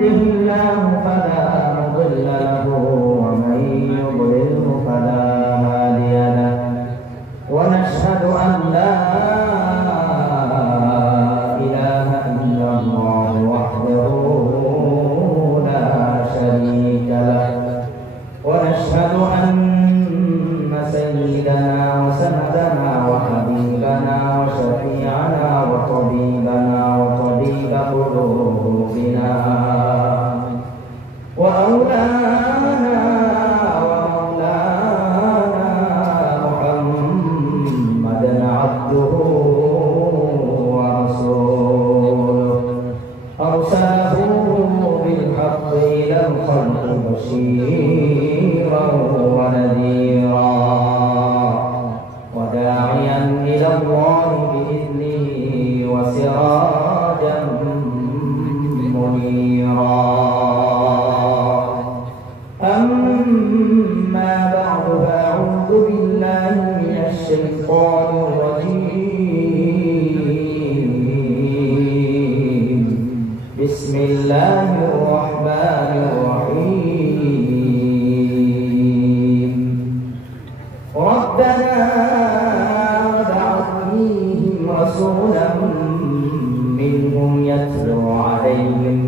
الله فلا مضل له ومن يضلله فلا هادي له ونشهد أن لا إله إلا الله وحده لا شريك له ونشهد أن سيدنا وسندنا وحبيبنا وشفيعنا وطبيبنا وطبيب قلوبنا وأولانا ومولانا محمدا عبده ورسوله أرسله بالحق إلى الخلق بشيرا ونذيرا وداعيا إلى الله بإذنه وسراجا منيرا. أما بعد فأعوذ بالله من الشيطان الرجيم. بسم الله الرحمن الرحيم. ربنا وابعث فيهم رسولا منهم يتلو عليهم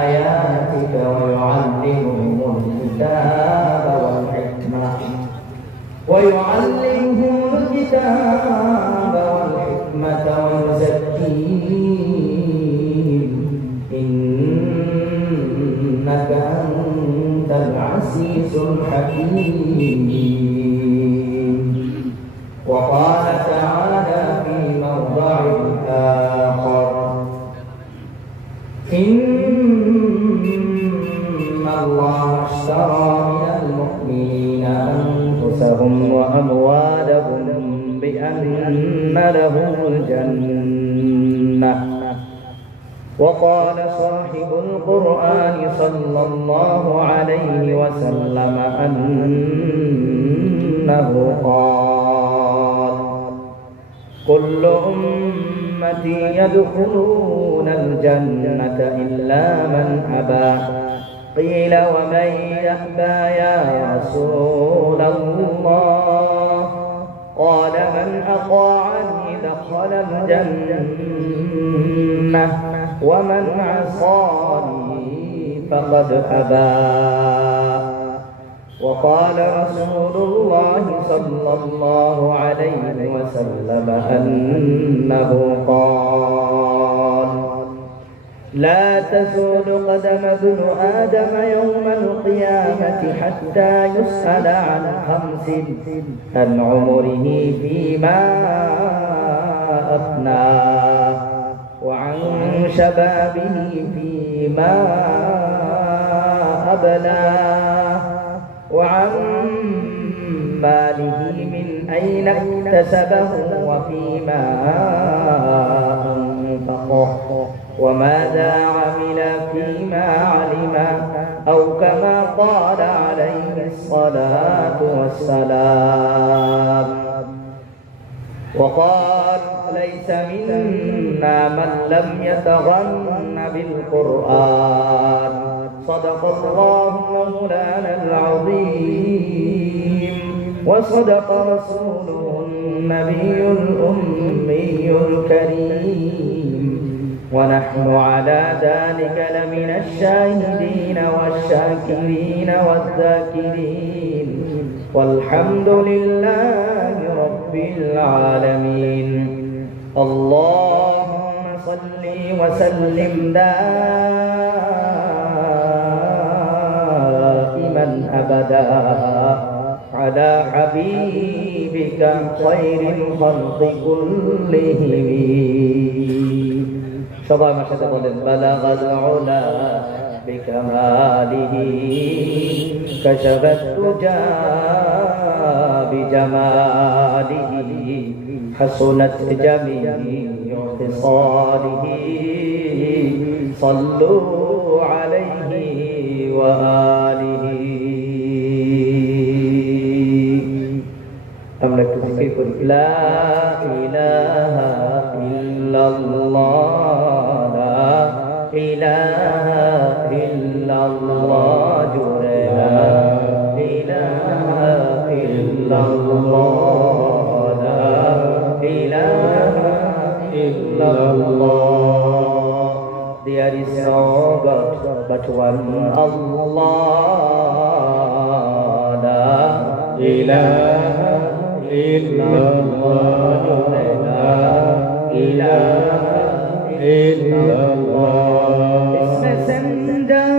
آياتك ويعلمهم الكتاب والحكمة ويزكيهم إنك أنت العزيز الحكيم. وقال تعالى في موضع آخر: إن الله اشترى من المؤمنين أنفسهم وأموالهم بأن لهم الجنة. وقال صاحب القرآن صلى الله عليه وسلم أنه قال: كل أمتي يدخلون الجنة إلا من أبى. قيل: ومن يأبى يا رسول الله؟ قال: من أطاعني دخل الجنة ومن عصاني فقد أبى. وقال رسول الله صلى الله عليه وسلم أنه قال: لا تزول قدم ابن آدم يوم القيامة حتى يسأل عن خمس: عن عمره فيما أفناه، وعن شبابه فيما أبلاه، وعن ماله من أين اكتسبه وفيما أنفقه، وماذا عمل فيما علم، أو كما قال عليه الصلاة والسلام. وقال: ليس منا من لم يتغن بالقرآن. صدق الله مولانا العظيم، وصدق رسوله النبي الأمي الكريم، ونحن على ذلك لمن الشاهدين والشاكرين والذاكرين، والحمد لله رب العالمين. اللهم صل وسلم دائما أبدا على حبيبك خير الخلق كلهم. সবাই আমার সাথে বলেন: বালাগাল উলা বিকামালিহি কাশাফাত তুজা বিজামালিহি হাসুনাত জামিউ খিসালিহি সাল্লু আলাইহি ওয়া আলিহি। আমরা একটু জিকির করি: লা ইলাহা ইল্লাল্লাহ لا إله God but one Allah. La ilaha illallah. La ilaha illallah. His messenger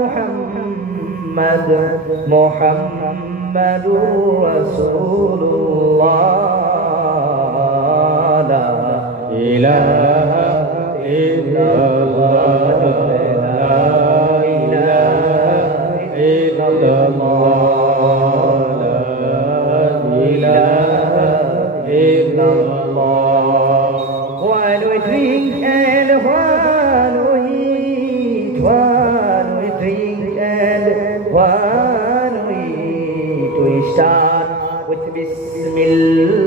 Muhammad, Muhammadur Rasulullah. La ilaha illallah. La ilaha illallah. La ilaha illallah. While we drink and while we eat, while we drink and while we eat, we start with Bismillah.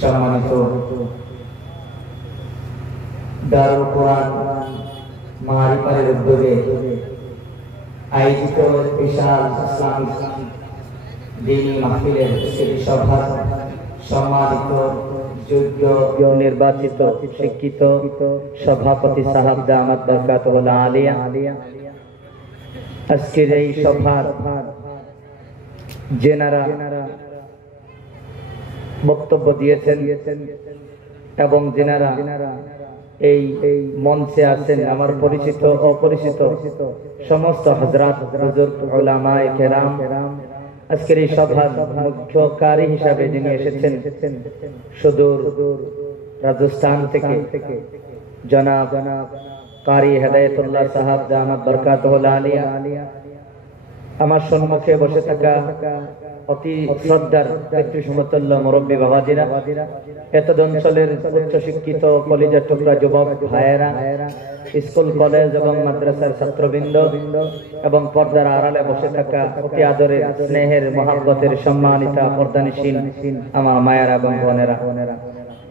সম্মানিত দারুল কোরআন মারিফারের উদ্যোগে আয়োজিত বিশাল Islamic দ্বীনি মাহফিলের সেই সভা সম্মানিত যোগ্য নির্বাচিত শিক্ষিত সভাপতি সাহেব দামাত বরকাতুল আলিয়া, আজকের এই সভার যেনারা বক্তব্য দিয়েছেন এবং যেনারা এই মঞ্চে আছেন, আমার পরিচিত অপরিচিত সমস্ত হযরত হুজুর উলামায়ে কেরাম, আজকের এই সভার মুখ্য কারি হিসাবে যিনি এসেছেন সুদূর রাজস্থান থেকে জনাব কারি হেদায়েতুল্লাহ সাহেব দামাত বরকাতুল আলিয়া, আমার সম্মুখে বসে থাকা অতি শ্রদ্ধার সমতুল্য মুরব্বী বাবাজিরা, এতদ অঞ্চলের উচ্চ শিক্ষিত কলেজের টুকরা যুবক ভাইয়েরা, স্কুল কলেজ এবং মাদ্রাসার ছাত্রবৃন্দ এবং পর্দার আড়ালে বসে থাকা অতি আদরের স্নেহের মহাব্বতের সম্মানিতা পর্দানিসীন আমার মায়েরা এবং বোনেরা,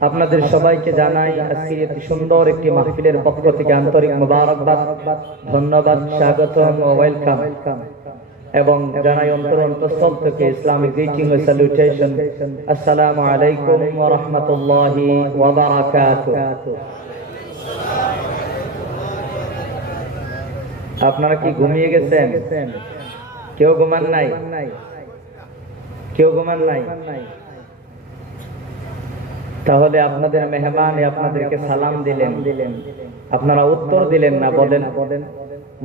আপনাদের সবাইকে জানাই আজকে একটি সুন্দর একটি মাহফিলের পক্ষ থেকে আন্তরিক মুবারকবাদ, ধন্যবাদ, স্বাগতম ও ওয়েলকাম, এবং জানাই অন্তরস্থল থেকে ইসলামিক গ্রিটিং ও স্যালুটেশন। আসসালামু আলাইকুম ওয়া রাহমাতুল্লাহি ওয়া বারাকাতুহু। আপনারা কি ঘুমিয়ে গেছেন? কেউ ঘুমান নাই? কেউ ঘুমান নাই? তাহলে আপনাদের মেহমান আপনাদেরকে সালাম দিলেন, আপনারা উত্তর দিলেন না। বলেন,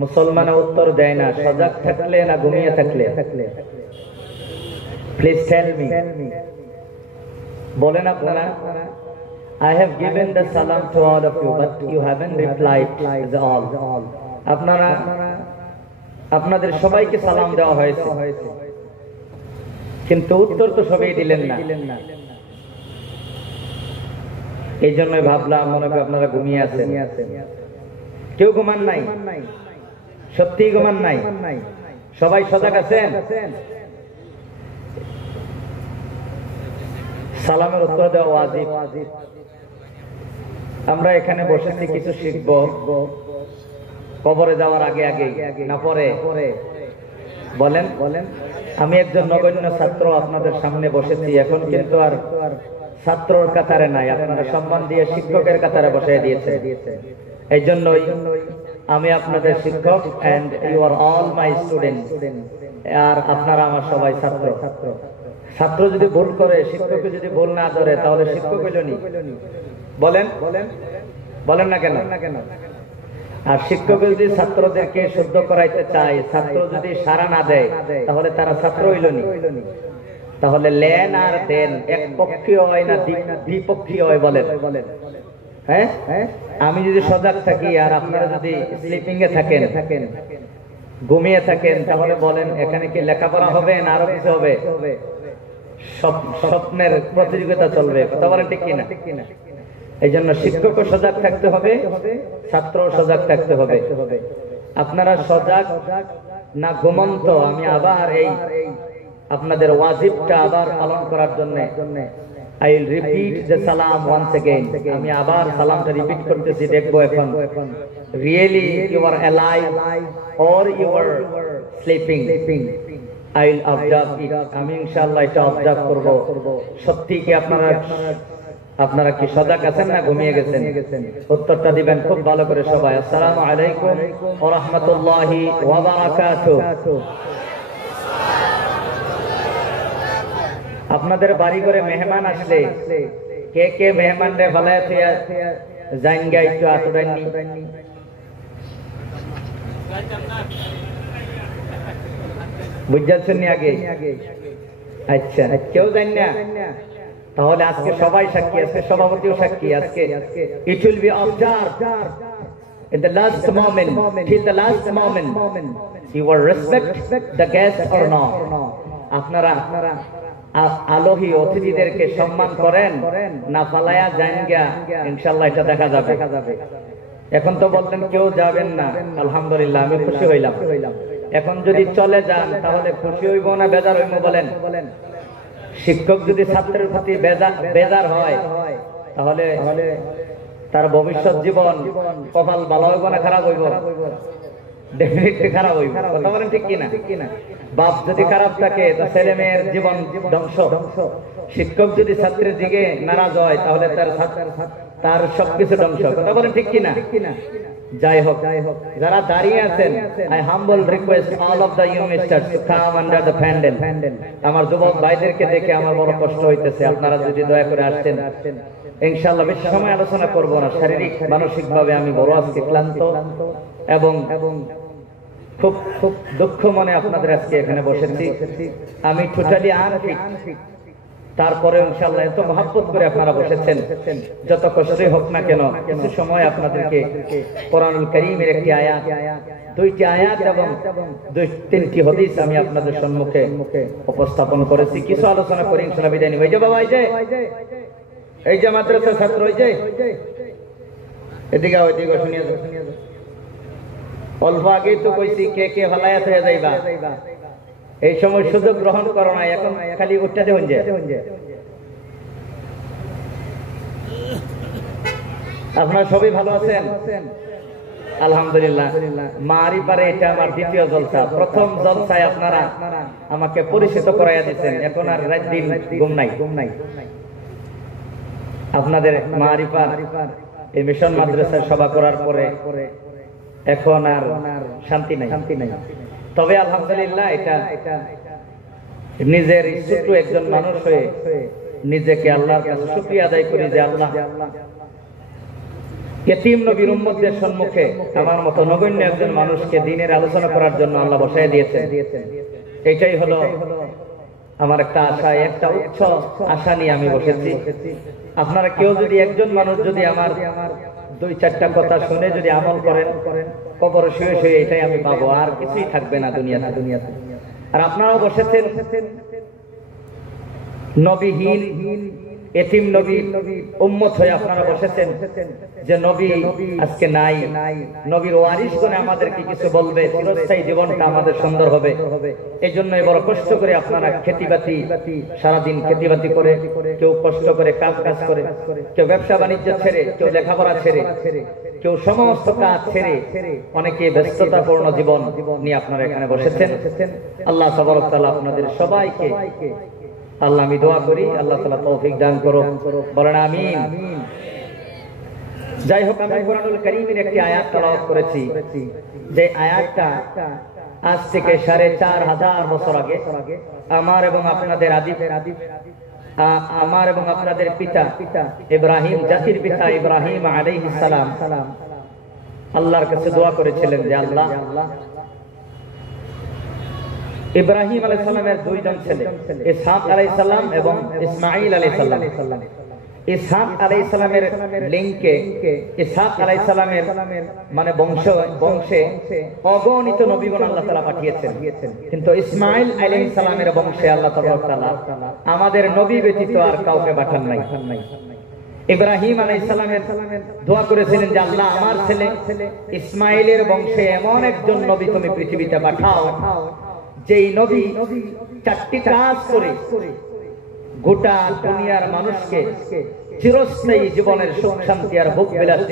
মুসলমানে উত্তর দেয় না সজাগ থাকলে না ঘুমিয়ে থাকলে? প্লিজ টেল মি, বলেন আপনারা। I have given the salam to all of you, but you haven't replied all. আপনারা আপনাদের সবাইকে সালাম দেওয়া হয়েছে, কিন্তু উত্তর তো সবাই দিলেন না। এই জন্যই ভাবলাম মনে করি আপনারা ঘুমিয়ে আছেন। কেউ ঘুমান নাই? সত্যি ঘুমান নাই? সবাই সজাগ আছেন? সালামের উত্তর দেওয়া ওয়াজিব। আমরা এখানে বসেছি কিছু শিখব, কবরে যাওয়ার আগে আগে না পরে? বলেন বলেন। আমি একজন নগণ্য ছাত্র আপনাদের সামনে বসেছি, এখন কিন্তু আর ছাত্রর কাতারে নাই, আপনারা সম্মান দিয়ে শিক্ষকের কাতারে বসিয়ে দিয়েছে। এই জন্যই আমি আপনাদের শিক্ষক, and you are all my student. আর আপনারা আমার সবাই ছাত্র। ছাত্র যদি ভুল করে, শিক্ষক যদি ভুল না ধরে, তাহলে শিক্ষক হইল নি? বলেন বলেন বলেন না কেন? আর শিক্ষক যদি ছাত্রদেরকে শুদ্ধ করাইতে চায়, ছাত্র যদি সাড়া না দেয়, তাহলে তারা ছাত্র হইল নি? তাহলে লেন আর দেন একপক্ষীয় হয় না দ্বিপক্ষীয় হয়? বলেন। হ্যাঁ, আমি যদি সজাগ থাকি আর আপনারা যদি স্লিপিং এ থাকেন, ঘুমিয়ে থাকেন, তাহলে বলেন এখানে কি লেখাপড়া হবে না আরো কিছু হবে? স্বপ্নের প্রতিযোগিতা চলবে। কথা বলেন ঠিক কিনা? এই জন্য শিক্ষকও সজাগ থাকতে হবে, ছাত্র সজাগ থাকতে হবে। আপনারা সজাগ না ঘুমন্ত? আমি আবার এই আপনাদের ওয়াজিবটা আবার পালন করার জন্য I will repeat the salam once again. আমি আবার সালামটা রিপিট করতেছি, দেখবো এখন really you are alive or you are sleeping. I will observe it. আমি ইনশাআল্লাহ এটা অবজার্ভ করব। সত্যি কি আপনারা কি সজাগ আছেন না ঘুমিয়ে গেছেন? উত্তরটা দিবেন খুব ভালো করে সবাই। আসসালামু আলাইকুম ওয়া রাহমাতুল্লাহি ওয়া বারাকাতুহু। আপনাদের বাড়ি করে মেহমান আসলে কে কে মেহমান রে ভালায় থিয়া জাইন গাই একটু আতুরাইনি? বুঝাচ্ছেন নি আগে? আচ্ছা, কেউ জান না? তাহলে আজকে সবাই সাক্ষী, আজকে সভাপতিও সাক্ষী। আজকে it will be observed in the last moment, till the last moment, you will respect the guest or not. আপনারা আলোহী অতিথিদেরকে সম্মান করেন না ফালায়া যান গা? ইনশাআল্লাহ এটা দেখা যাবে। এখন তো বলতেন কেউ যাবেন না, আলহামদুলিল্লাহ, আমি খুশি হইলাম। এখন যদি চলে যান তাহলে খুশি হইব না বেজার হইব? বলেন। শিক্ষক যদি ছাত্রের প্রতি বেজার হয়, তাহলে তার ভবিষ্যৎ জীবন কপাল ভালো হইব না খারাপ হইব? ডেফিনেটলি খারাপ হইব। কথা বলেন ঠিক কিনা? বাপ যদি খারাপ থাকে তা ছেলে মেয়ের জীবন ধ্বংস। শিক্ষক যদি ছাত্রের দিকে নারাজ হয়, তাহলে তার সবকিছু ধ্বংস। কথা বলেন ঠিক কিনা? যাই হোক, যারা দাঁড়িয়ে আছেন, I humble request all of the young ministers to come under the pandal. আমার যুবক ভাইদেরকে দেখে আমার বড় কষ্ট হইতেছে, আপনারা যদি দয়া করে আসতেন। ইনশাআল্লাহ বেশি সময় আলোচনা করব না। শারীরিক মানসিক ভাবে আমি বড় আজকে ক্লান্ত এবং খুব খুব দুঃখ মনে আপনাদের আজকে এখানে বসেছি। আমি টোটালি আনফিট, তারপরে ইনশাআল্লাহ এত মহব্বত করে আপনারা বসেছেন। যত কষ্টই হোক না কেন, কিছু সময় আপনাদেরকে কোরআনুল কারীমের একটি আয়াত, দুইটি আয়াত এবং তিনটি হাদিস আমি আপনাদের সম্মুখে উপস্থাপন করেছি। কিছু আলোচনা করে ইনশাআল্লাহ বিদায় নিব। এই যে বাবা, এই যে মাদ্রাসার ছাত্র, এই যে এদিকে ওইদিকে শুনিয়ে যাও। অল্প আগেই তো কইছি কে কে ভালায়া হয়ে যাইবা। এই সময় সুযোগ গ্রহণ করো না, এখন খালি উঠতে দেন যে। আপনারা সবাই ভালো আছেন? আলহামদুলিল্লাহ। মারিপারে এটা আমার দ্বিতীয় জলসা। প্রথম জলসায় আপনারা আমাকে পরিচিত করাইয়া দিচ্ছেন, এখন আর রাত দিন ঘুম নাই। আপনাদের মারিপার এই মিশন মাদ্রাসার সভা করার পরে এখন আর শান্তি নাই। তবে আলহামদুলিল্লাহ, এটা নিজের ছোট একজন মানুষ হয়ে নিজেকে আল্লাহর কাছে শুকরিয়া আদায় করি যে আল্লাহ ইতিম নবীর উম্মতদের সম্মুখে আমার মতো নগণ্য একজন মানুষকে দ্বীনের আলোচনা করার জন্য আল্লাহ বসায় দিয়েছেন। এটাই হলো আমার একটা আশা, একটা উচ্চ আশা নিয়ে আমি বসেছি। আপনারা কেউ যদি একজন মানুষ যদি আমার দুই চারটা কথা শুনে যদি আমল করেন, কবরে শুয়ে শুয়ে এটাই আমি পাবো, আর কিছুই থাকবে না দুনিয়াতে। আর আপনারাও বসেছেন নবীহীন এতিম নবীর উম্মত হয়ে আপনারা বসেছেন যে নবী আজকে নাই, নবীর ওয়ারিসগণ আমাদেরকে কিছু বলবে, চিরস্থায়ী জীবনটা আমাদের সুন্দর হবে। এই জন্য বড় কষ্ট করে আপনারা খেতিবাতি, সারাদিন খেতিবাতি করে, কেউ কষ্ট করে কাজ করে, কেউ ব্যবসা বাণিজ্য ছেড়ে, কেউ লেখাপড়া ছেড়ে, কেউ সমস্ত কাজ ছেড়ে, অনেকে ব্যস্ততাপূর্ণ জীবন নিয়ে আপনারা এখানে বসেছেন। আল্লাহ তাবারক তাআলা আপনাদের সবাইকে, আল্লাহ আমি দোয়া করি আল্লাহ তাআলা তৌফিক দান করুন, বলেন আমিন। যাই হোক, আমি কোরআনুল কারীমের একটি আয়াত তেলাওয়াত করেছি, যে আয়াতটা আজ থেকে 4500 বছর আগে আমার এবং আপনাদের পিতা ইব্রাহিম, জাতির পিতা ইব্রাহিম আলাইহিস সালাম আল্লাহর কাছে দোয়া করেছিলেন যে আল্লাহ, ইব্রাহিম আলাইহিস সালামের দুইজন ছেলে, ইসহাক আলাইহিস সালাম এবং ইসমাঈল আলাইহিস সালাম। ইসহাক আলাইহিস সালামের লিঙ্কে ইসহাক আলাইহিস সালামের মানে বংশে অগণিত নবীগণ আল্লাহ তাআলা পাঠিয়েছেন, কিন্তু ইসমাঈল আলাইহিস সালামের বংশে আল্লাহ তাআলা আমাদের নবী ব্যতীত আর কাউকে পাঠান নাই। ইব্রাহিম আলাইহিস সালামের দোয়া করেছিলেন যে আল্লাহ, আমার ছেলে ইসমাঈলের বংশে এমন একজন নবী তুমি পৃথিবীতে পাঠাও, যেই নবী 4টি কাজ করে গোটা দুনিয়ার মানুষকে চিরস্থায়ী জীবনের সুখ শান্তি আর ভোগ বিলাস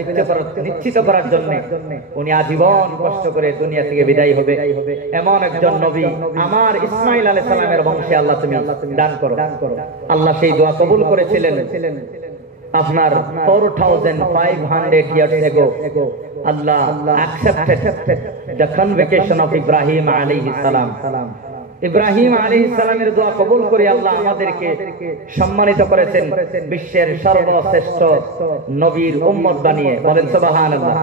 নিশ্চিত করার জন্য উনি আজীবন কষ্ট করে দুনিয়া থেকে বিদায় হবে, এমন একজন নবী আমার ইসমাঈল আলাইহিস সালামের বংশে আল্লাহ তুমি দান করো। আল্লাহ সেই দোয়া কবুল করেছিলেন। আপনার 4500 years ago Allah accepted the convocation of Ibrahim alayhi salam. Ibrahim আলাইহিস সালামের দোয়া কবুল করে আল্লাহ আমাদেরকে সম্মানিত করেছেন বিশ্বের সর্বশ্রেষ্ঠ নবীর উম্মত বানিয়ে, বলেন সুবহানাল্লাহ।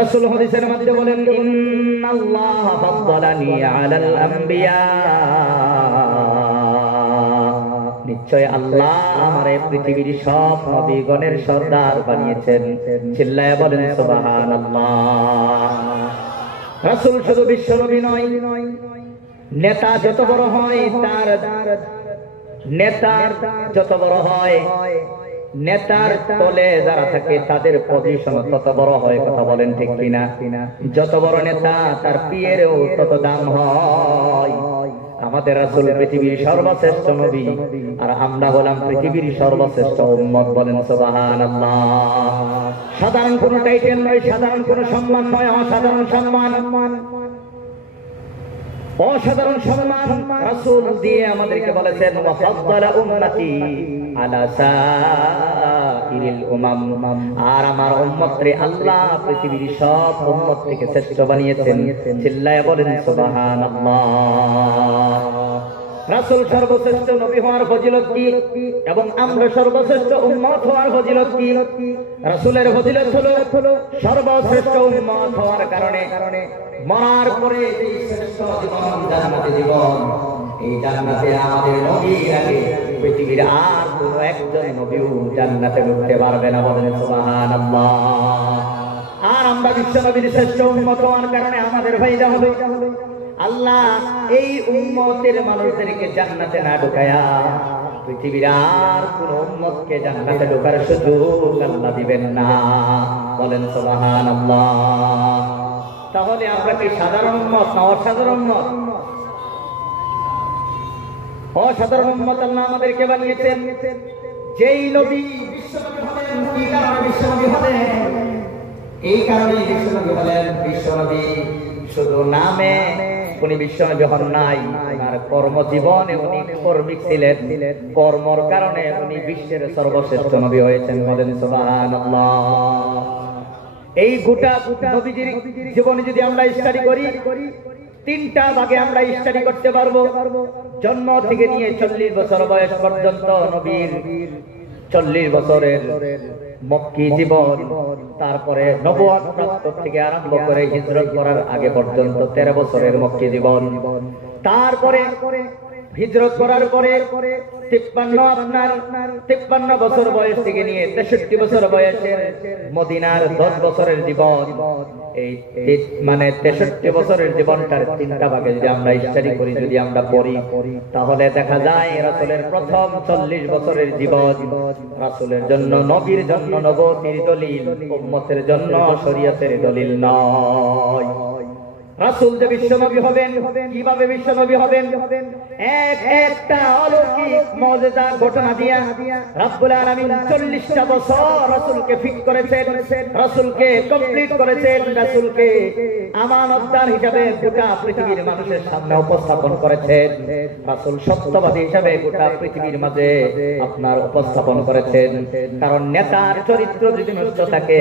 রাসূল হাদিসের মধ্যে বলেন, ইন্নাল্লাহ ফাদ্দালানি আলাল আম্বিয়া, নিশ্চয় আল্লাহ আমারে পৃথিবীর সব নবীগণের সর্দার বানিয়েছেন। চিল্লায়া বলেন সুবহানাল্লাহ। রাসূল শুধু বিশ্ব নবী নয়, নেতা যত বড় হয় নেতার তলে যারা থাকে তাদের পজিশন তত বড় হয়, কথা বলেন ঠিক কিনা? যত বড় নেতা তার পিয়েরও তত দাম হয়। আমাদের রাসূল পৃথিবীর সর্বশ্রেষ্ঠ নবী, আর আমরা হলাম পৃথিবীর সর্বশ্রেষ্ঠ উম্মত, বলেন সুবহানাল্লাহ। সাধারণ কোন টাইটেল নয়, সাধারণ কোন সম্মান নয়, অসাধারণ সম্মান, অসাধারণ সম্মান রাসূল দিয়ে আমাদেরকে বলেছেন, ওয়া ফাদ্দালা উম্মতি আলা সাইরিল উমাম, আর আমার উম্মতরে আল্লাহ পৃথিবীর সব উম্মত থেকে শ্রেষ্ঠ বানিয়েছেন। চিল্লায়া বলেন সুবহানাল্লাহ। রাসূল সর্বশ্রেষ্ঠ নবী হওয়ার ফজিলত কি এবং আমরা সর্বশ্রেষ্ঠ উম্মত হওয়ার ফজিলত কি? রাসূলের ফজিলত হলো সর্বশ্রেষ্ঠ উম্মত হওয়ার কারণে মরার পরে এই শ্রেষ্ঠ জীবন জান্নাতে জীবন, এই জান্নাতে আমাদের নবীর আগে পৃথিবীর আর কোন একজন নবীও জান্নাতে ঢুকতে পারবে না, বলেন সুবহানাল্লাহ। আর আমরা বিশ্ব নবীর শ্রেষ্ঠ উম্মত হওয়ার কারণে আমাদের ফায়দা হবে, আল্লাহ এই উম্মতের মানুষদেরকে জান্নাতে না ঢুকায়া পৃথিবীর আর কোন উম্মতকে জান্নাতে ঢোকার সুযোগ আল্লাহ দিবেন না, বলেন সুবহানাল্লাহ। তাহলে আমরা কি সাধারণ উম্মত না অসাধারণ উম্মত? অসাধারণ উম্মত আল্লাহ আমাদেরকে বানিয়েছেন। যেই নবী বিশ্বনবী হলেন, কি কারণে বিশ্বনবী হলেন? এই কারণে বিশ্বনবী হলেন। বিশ্বনবী শুধু নামে উনি বিশ্বনবী হন নাই, আর কর্মজীবনে উনি কর্মিক ছিলেন। কর্মর কারণে উনি বিশ্বের সর্বশ্রেষ্ঠ নবী হয়েছেন, বলেন সুবহানাল্লাহ। এই গোটা নবীজির জীবনে যদি আমরা স্টাডি করি, 3টা ভাগে আমরা স্টাডি করতে পারবো। জন্ম থেকে নিয়ে 40 বছর বয়স পর্যন্ত নবীর 40 বছরের মক্কি জীবন, তারপরে নবুয়ত প্রাপ্ত থেকে আরম্ভ করে হিজরত করার আগে পর্যন্ত 13 বছরের মক্কি জীবন, তারপরে হিজরত করার পরে 53 বছর বয়স থেকে নিয়ে 63 বছর বয়সের মদিনার 10 বছরের জীবন, এই মানে 63 বছরের জীবনটার 3টা ভাগে যদি আমরা স্টাডি করি, যদি আমরা পড়ি, তাহলে দেখা যায় রাসূলের প্রথম 40 বছরের জীবন রাসূলের জন্য, নবীর জন্য নবুয়তির দলিল, উম্মতের জন্য শরীয়তের দলিল নয়। রাসূল যে বিশ্বনবী হবেন, কিভাবে বিশ্বনবী হবেন, একটা অলৌকিক মুজিজা ঘটনা দিয়া রব্বুল আলামিন 40টা বছর রাসূলকে ফিট করেছেন, রাসূলকে কমপ্লিট করেছেন, রাসূলকে আমানতদার হিসেবে গোটা পৃথিবীর মানুষের সামনে উপস্থাপন করেছেন। রাসূল সত্যবাদী হিসেবে গোটা পৃথিবীর মাঝে আপনার উপস্থাপন করেছেন। কারণ নেতার চরিত্র যদি নষ্ট থাকে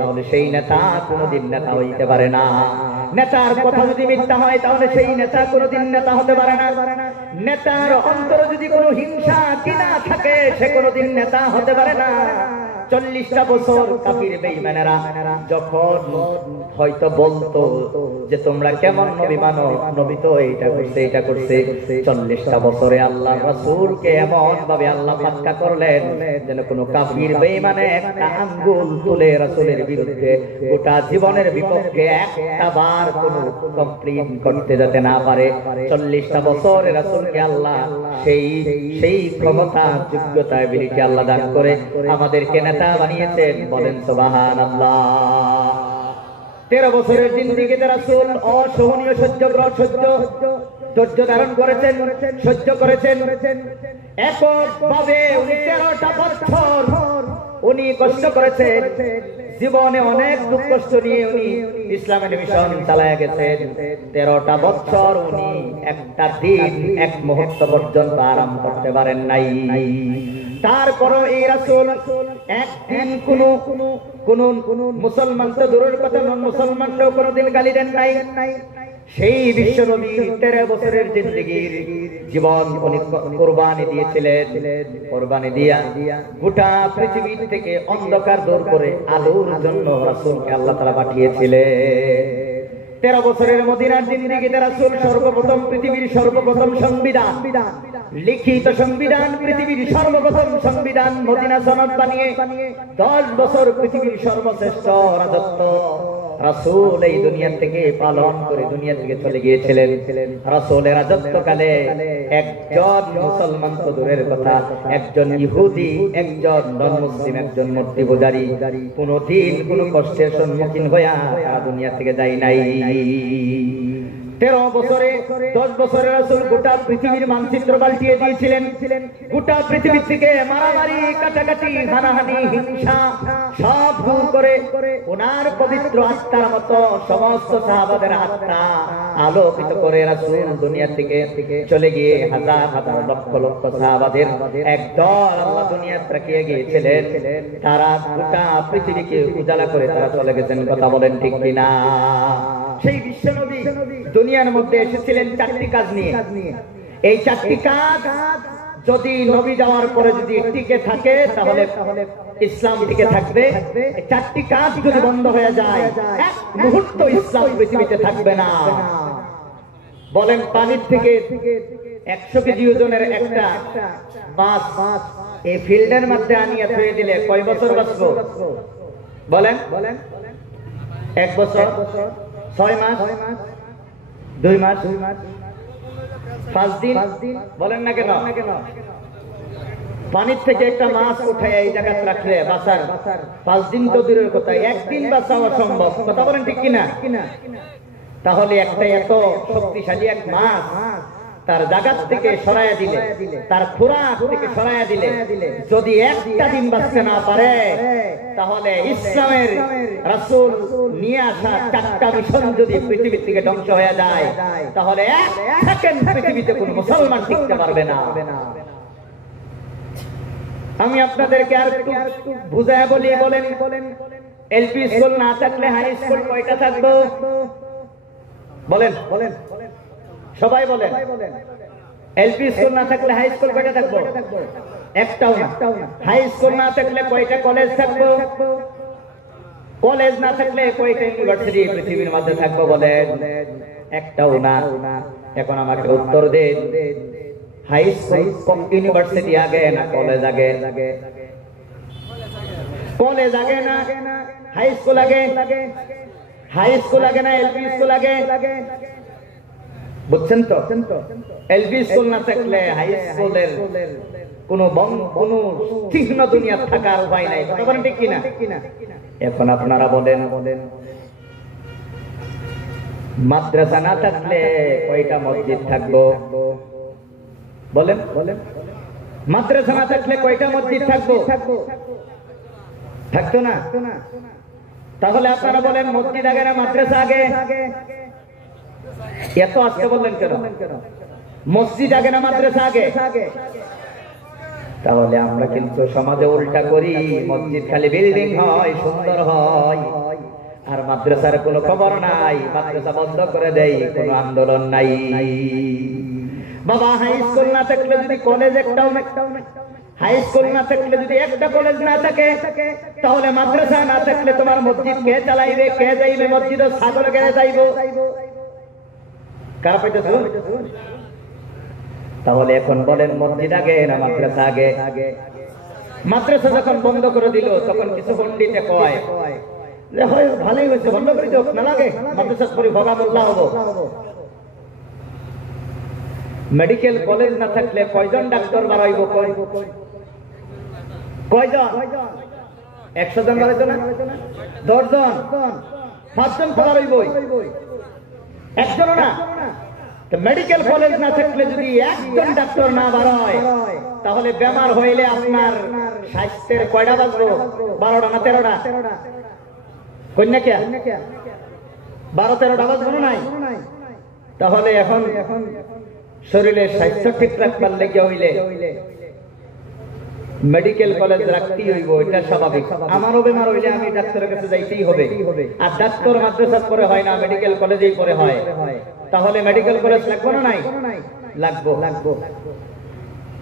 তাহলে সেই নেতা কোনোদিন নেতা হইতে পারে না। নেতার কথা যদি মিথ্যা হয় তাহলে সেই নেতা কোনোদিন নেতা হতে পারে না। নেতার অন্তরে যদি কোনো হিংসা কিনা থাকে সে কোনোদিন নেতা হতে পারে না। 40টা বছর কাফির বেঈমানেরা যখন হয়তো বলতো যে তোমরা কেমন নবী মানো, নবী তো এইটা করছে এইটা করছে, 40টা বছরে আল্লাহ রাসূলকে এমন ভাবে আল্লাহ পাক্কা করলেন যেন কোনো কাফির বেঈমানে একটা আঙ্গুল তুলে রাসূলের বিরুদ্ধে গোটা জীবনের বিপক্ষে একটা বার কোনো কমপ্লেইন করতে যেতে না পারে। 40টা বছরে রাসূলকে আল্লাহ সেই ক্ষমতা, যোগ্যতা, এবিলিটি আল্লাহ দান করে আমাদেরকে নেতা বানিয়েছেন। বলেন সুবহানাল্লাহ। 13 বছরের জিন্দেগিতে রাসূল অসহনীয় ধৈর্য ধারণ করেছেন, সহ্য করেছেন। এককভাবে উনি 13টা বছর উনি কষ্ট করেছেন। জীবনে অনেক দুঃখ কষ্ট নিয়ে উনি ইসলামের মিশন চালায় গেছেন। 13টা বছর উনি একটা দিন, এক মুহূর্ত পর্যন্ত আরাম করতে পারেন নাই। তারপরও এই রাসূল একদিন কোন মুসলমান তো দূরের কথা, নন মুসলমানকেও কোনোদিন গালি দেন নাই। সেই বিশ্বনবীর 13 বছরের জিন্দেগির জীবন উনি কুরবানি দিয়েছিলেন। কুরবানি দিয়া গোটা পৃথিবী থেকে অন্ধকার দূর করে আলোর জন্য রাসূলকে আল্লাহ তাআলা পাঠিয়েছিলেন। 13 বছরের মদিনার জিন্দেগিতে রাসূল সর্বপ্রথম পৃথিবীর সর্বপ্রথম সংবিধান, লিখিত সংবিধান, পৃথিবীর সর্বপ্রথম সংবিধান মদিনা সনদ বানিয়ে 10 বছর পৃথিবীর সর্বশ্রেষ্ঠ রাজত্ব রাসূল এই দুনিয়া থেকে পালন করে দুনিয়া থেকে চলে গিয়েছিলেন। রাসূলের রাজত্বকালে একজন মুসলমান তো দূরের কথা, একজন ইহুদি, একজন নন মুসলিম, একজন মূর্তি পূজারী কোনদিন কোনো কষ্টের সম্মুখীন হইয়া তারা দুনিয়া থেকে যায় নাই। 13 বছরে 10 বছরের রাসূল গোটা পৃথিবীর মানচিত্র পাল্টিয়ে দিয়েছিলেন। গোটা পৃথিবী থেকে মারামারি, কাটাকাটি, হানাহানি, হিংসা সব দূর করে ওনার পবিত্র আত্মার মতো সমস্ত সাহাবাদের আত্মা আলোকিত করে রাসূল দুনিয়া থেকে চলে গিয়ে হাজার হাজার লক্ষ লক্ষ সাহাবাদের একদল আল্লাহ দুনিয়া রাখিয়ে গিয়েছিলেন। তারা গোটা পৃথিবীকে উজালা করে তারা চলে গেছেন। কথা বলেন ঠিক কিনা? সেই বিশ্বনবী দুনিয়ার মধ্যে এসেছিলেন 4টি কাজ নিয়ে। এই 4টি কাজ যদি নবী যাওয়ার পরে যদি টিকে থাকে তাহলে ইসলাম টিকে থাকবে। 4টি কাজ যদি বন্ধ হয়ে যায় এক মুহূর্ত ইসলাম পৃথিবীতে থাকবে না। বলেন, পানির থেকে 100 কেজি ওজনের একটা মাছ এই ফিল্ডের মধ্যে আনিয়ে ফেলে দিলে কয় বছর বাঁচবো? বলেন, 1 বছর, 6 মাস, 2 মাস, 5 দিন? বলেন না কেন? পানির থেকে একটা মাছ উঠে এই জায়গায় রাখলে বাঁচার 5 দিন তো দূরের কথা, 1 দিন বাঁচা অসম্ভব। কথা বলেন ঠিক কিনা? তাহলে একটা এত শক্তিশালী এক মাছ তার জায়গা থেকে সরাইয়া দিলে, তার খোরাক থেকে সরাইয়া দিলে যদি একটা দিন বাঁচতে না পারে, তাহলে ইসলামের রাসূল নিয়ে আসা 4টা মিশন যদি পৃথিবী থেকে ধ্বংস হয়ে যায়, তাহলে 1 সেকেন্ড পৃথিবীতে কোনো মুসলমান টিকতে পারবে না। আমি আপনাদেরকে আর একটু বুঝায় বলি। বলেন, এলপি স্কুল না থাকলে হাই স্কুল কয়টা থাকবে? বলেন, সবাই বলেন। এলপি স্কুল না থাকলে হাই স্কুল কয়টা থাকবে? একটাও না। হাই স্কুল না থাকলে কয়টা কলেজ থাকবে? কলেজ না থাকলে কয়টা ইউনিভার্সিটি পৃথিবীর মধ্যে থাকবে? বলেন, একটাও না। এখন আমাকে উত্তর দেন, হাই স্কুল ইউনিভার্সিটি আগে না কলেজ আগে? কলেজ আগে না হাই স্কুল আগে? হাই স্কুল আগে না এলপি স্কুল আগে? বুঝছেন তো? এলপি স্কুল না থাকলে হাই স্কুলের কোন চিহ্ন দুনিয়া থাকার উপায় নাই। বলেন ঠিক কিনা? এখন আপনারা বলেন মাদ্রাসা না থাকলে কয়টা মসজিদ থাকবো? বলেন মাদ্রাসা না থাকলে কয়টা মসজিদ থাকবো? থাকতো না। তাহলে আপনারা বলেন মসজিদ আগে না মাদ্রাসা আগে? এত আজকে বললেন কেন? মসজিদ আগে না মাদ্রাসা আগে? তাহলে আমরা কিন্তু সমাজে উল্টা করি, মসজিদ খালি বিল্ডিং হয়, সুন্দর হয়, আর মাদ্রাসার কোনো খবর নাই, মাদ্রাসা বন্ধ করে দেয়, কোনো আন্দোলন নাই। বাবা হাই স্কুল না থাকলে যদি কলেজ একটাও হাই স্কুল না থাকলে যদি একটা কলেজ না থাকে, তাহলে মাদ্রাসা না থাকলে তোমার মসজিদ কে চালাইবে? কে যাইবে মসজিদ? ছাগল কে যাইব? কারা পাইতেছ? তাহলে এখন বলেন মসজিদ আগে না মাদ্রাসা আগে? মাদ্রাসা যখন বন্ধ করে দিল তখন কিছু পণ্ডিতে কয় যে হয় ভালোই হয়েছে, বন্ধ করে দিও, না লাগে মাদ্রাসা করে ভগা মোল্লা হবো। মেডিকেল কলেজ না থাকলে কয়জন ডাক্তার বাড়াইব? কয়জন? 100 জন বাড়াইতো না? 10 জন, 5 জন বাড়াইব, একজনও না। মেডিকেল কলেজ না থাকলে যদি একজন ডাক্তার না বাড়ায়, তাহলে বেমার হইলে আপনার স্বাস্থ্যের কয়টা বাজবো? 12টা না 13টা? কন্যা কে 12-13টা বাজবো না? নাই। তাহলে এখন শরীরের স্বাস্থ্য ঠিক রাখবার লেগে হইলে মেডিকেল কলেজ রাখতেই হইব, এটা স্বাভাবিক। আমারও বেমার হইলে আমি ডাক্তারের কাছে যাইতেই হবে, আর ডাক্তার মাদ্রাসা পরে হয় না, মেডিকেল কলেজেই পরে হয়। তাহলে মেডিকেল কলেজ লাগবো না? নাই, লাগবো।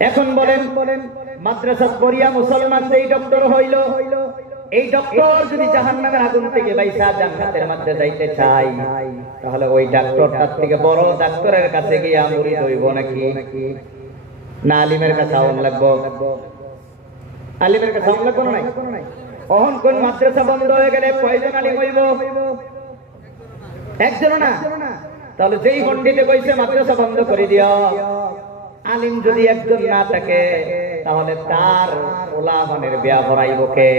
এখন বলেন মাদ্রাসা পড়িয়া মুসলমান যেই ডক্টর হইল, এই ডক্টর যদি জাহান্নামের আগুন থেকে বাইসা জান্নাতের মধ্যে যাইতে চাই, তাহলে ওই ডাক্তারটার থেকে বড় ডাক্তারের কাছে গিয়ে মুরিদ হইব নাকি? না আলিমের কাছে আওয়ান লাগবো? আলিমের কাছে আওয়ান লাগবো না? নাই। অহন কোন মাদ্রাসা বন্ধ হয়ে গেলে কয়জন আলিম হইব? একজনও না। তাহলে যেই পণ্ডিতে কইছে মাদ্রাসা বন্ধ করে দিও, আলিম যদি একজন না থাকে, তাহলে তার ওলামানের বিয়া ভরাইব কে?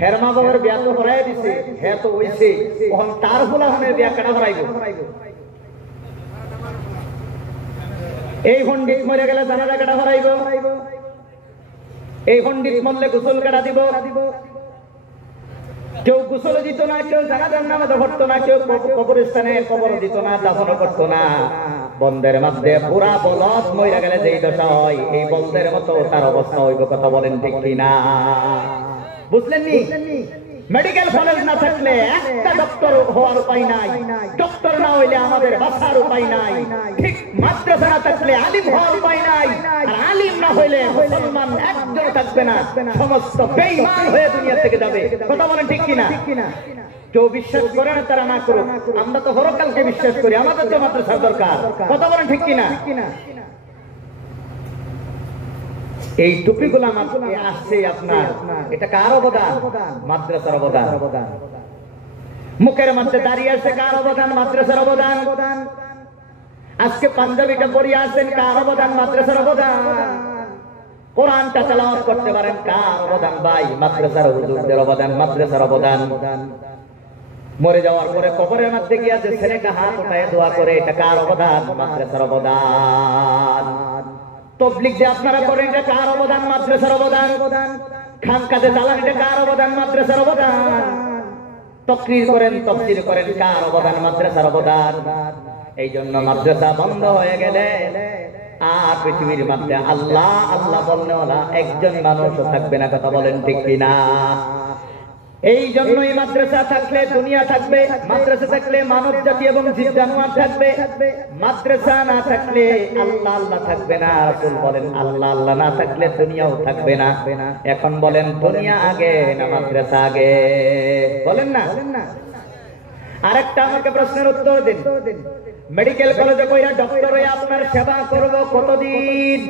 হের মা বাবার বিয়া তো ভরাই দিছে, হ্যাঁ তো হইছে, তখন তার ওলামানের বিয়া কেন ভরাইব? এই পণ্ডিত মরে গেলে জানাজা কেটা ভরাইব? এই পণ্ডিত মরলে গোসল কেটা দিব? কেউ গোসল দিত না, কেউ জানাজার নামাজ পড়তো না, কেউ কবরস্থানে কবর দিত না, দাফন করতো না। বন্ধের মধ্যে পুরা বলদ মরে গেলে যেই দশা হয়, এই বলদের মতো তার অবস্থা হইব। কথা বলেন ঠিক কিনা? বুঝলেন নি? মেডিকেল কলেজ না থাকলে একটা ডক্টর হওয়ার উপায় নাই, ডক্টর না হইলে আমাদের বাঁচার উপায় নাই। ঠিক মাদ্রাসা না থাকলে আলিম হওয়ার উপায় নাই, আর আলিম না হইলে মুসলমান একজন থাকবে না, সমস্ত বেঈমান হয়ে দুনিয়া থেকে যাবে। কথা বলেন ঠিক কিনা? কেউ বিশ্বাস করে না তারা না করুক, আমরা তো হরকালকে বিশ্বাস করি, আমাদের তো মাদ্রাসার দরকার। কথা বলেন ঠিক কিনা? এই টুপিগুলা আসছে আপনার, এটা কার অবদান? মাদ্রাসার অবদান। মুখের মধ্যে দাঁড়িয়ে আসছে, কার অবদান? মাদ্রাসার অবদান। আজকে পাঞ্জাবিটা পরিয়ে আসছেন, কার অবদান? মাদ্রাসার অবদান। কোরআনটা তেলাওয়াত করতে পারেন, কার অবদান? ভাই মাদ্রাসার হুজুরদের অবদান, মাদ্রাসার অবদান। মরে যাওয়ার পরে কবরের মধ্যে গিয়ে যে ছেলেটা হাত উঠায় দোয়া করে, এটা কার অবদান? মাদ্রাসার অবদান। তবলিগ যে আপনারা করেন, এটা কার অবদান? মাদ্রাসার অবদান। খানকাতে চালান, এটা কার অবদান? মাদ্রাসার অবদান। তাকরীর করেন, তাফসীর করেন, কার অবদান? মাদ্রাসার অবদান। এই জন্য মাদ্রাসা বন্ধ হয়ে গেলে আর পৃথিবীর মধ্যে আল্লাহ আল্লাহ বলনেওয়ালা একজন মানুষও থাকবে না। কথা বলেন ঠিক কিনা? এই জন্যই মাদ্রাসা থাকলে দুনিয়া থাকবে, মাদ্রাসা থাকলে মানব জাতি এবং জীব জানোয়ার থাকবে। মাদ্রাসা না থাকলে আল্লাহ আল্লাহ থাকবে না। রাসূল বলেন আল্লাহ আল্লাহ না থাকলে দুনিয়াও থাকবে না। এখন বলেন দুনিয়া আগে না মাদ্রাসা আগে? বলেন না। আরেকটা আমাকে প্রশ্নের উত্তর দিন। মেডিকেল কলেজে কইরা ডক্টর হয়ে আপনার সেবা করব কতদিন?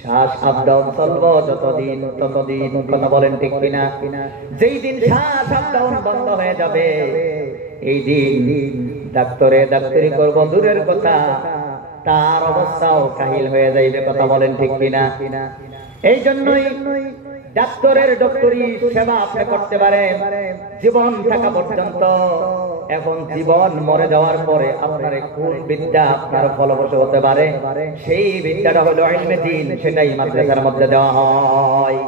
শ্বাস আপ ডাউন চলবো যতদিন ততদিন। কথা বলেন ঠিক কিনা? যেই দিন শ্বাস আপ ডাউন বন্ধ হয়ে যাবে এই দিন ডাক্তারি করব দূরের কথা, তার অবস্থাও কাহিল হয়ে যাইবে। কথা বলেন ঠিক কিনা? এই জন্যই ডাক্তারের ডক্টরি সেবা আপনি করতে পারেন জীবন থাকা পর্যন্ত, এবং জীবন মরে যাওয়ার পরে আপনার কোন বিদ্যা আপনার ফলপ্রসূ হতে পারে সেই বিদ্যাটা হলো ইলমে দ্বীন, সেটাই মাদ্রাসার মধ্যে দেওয়া হয়।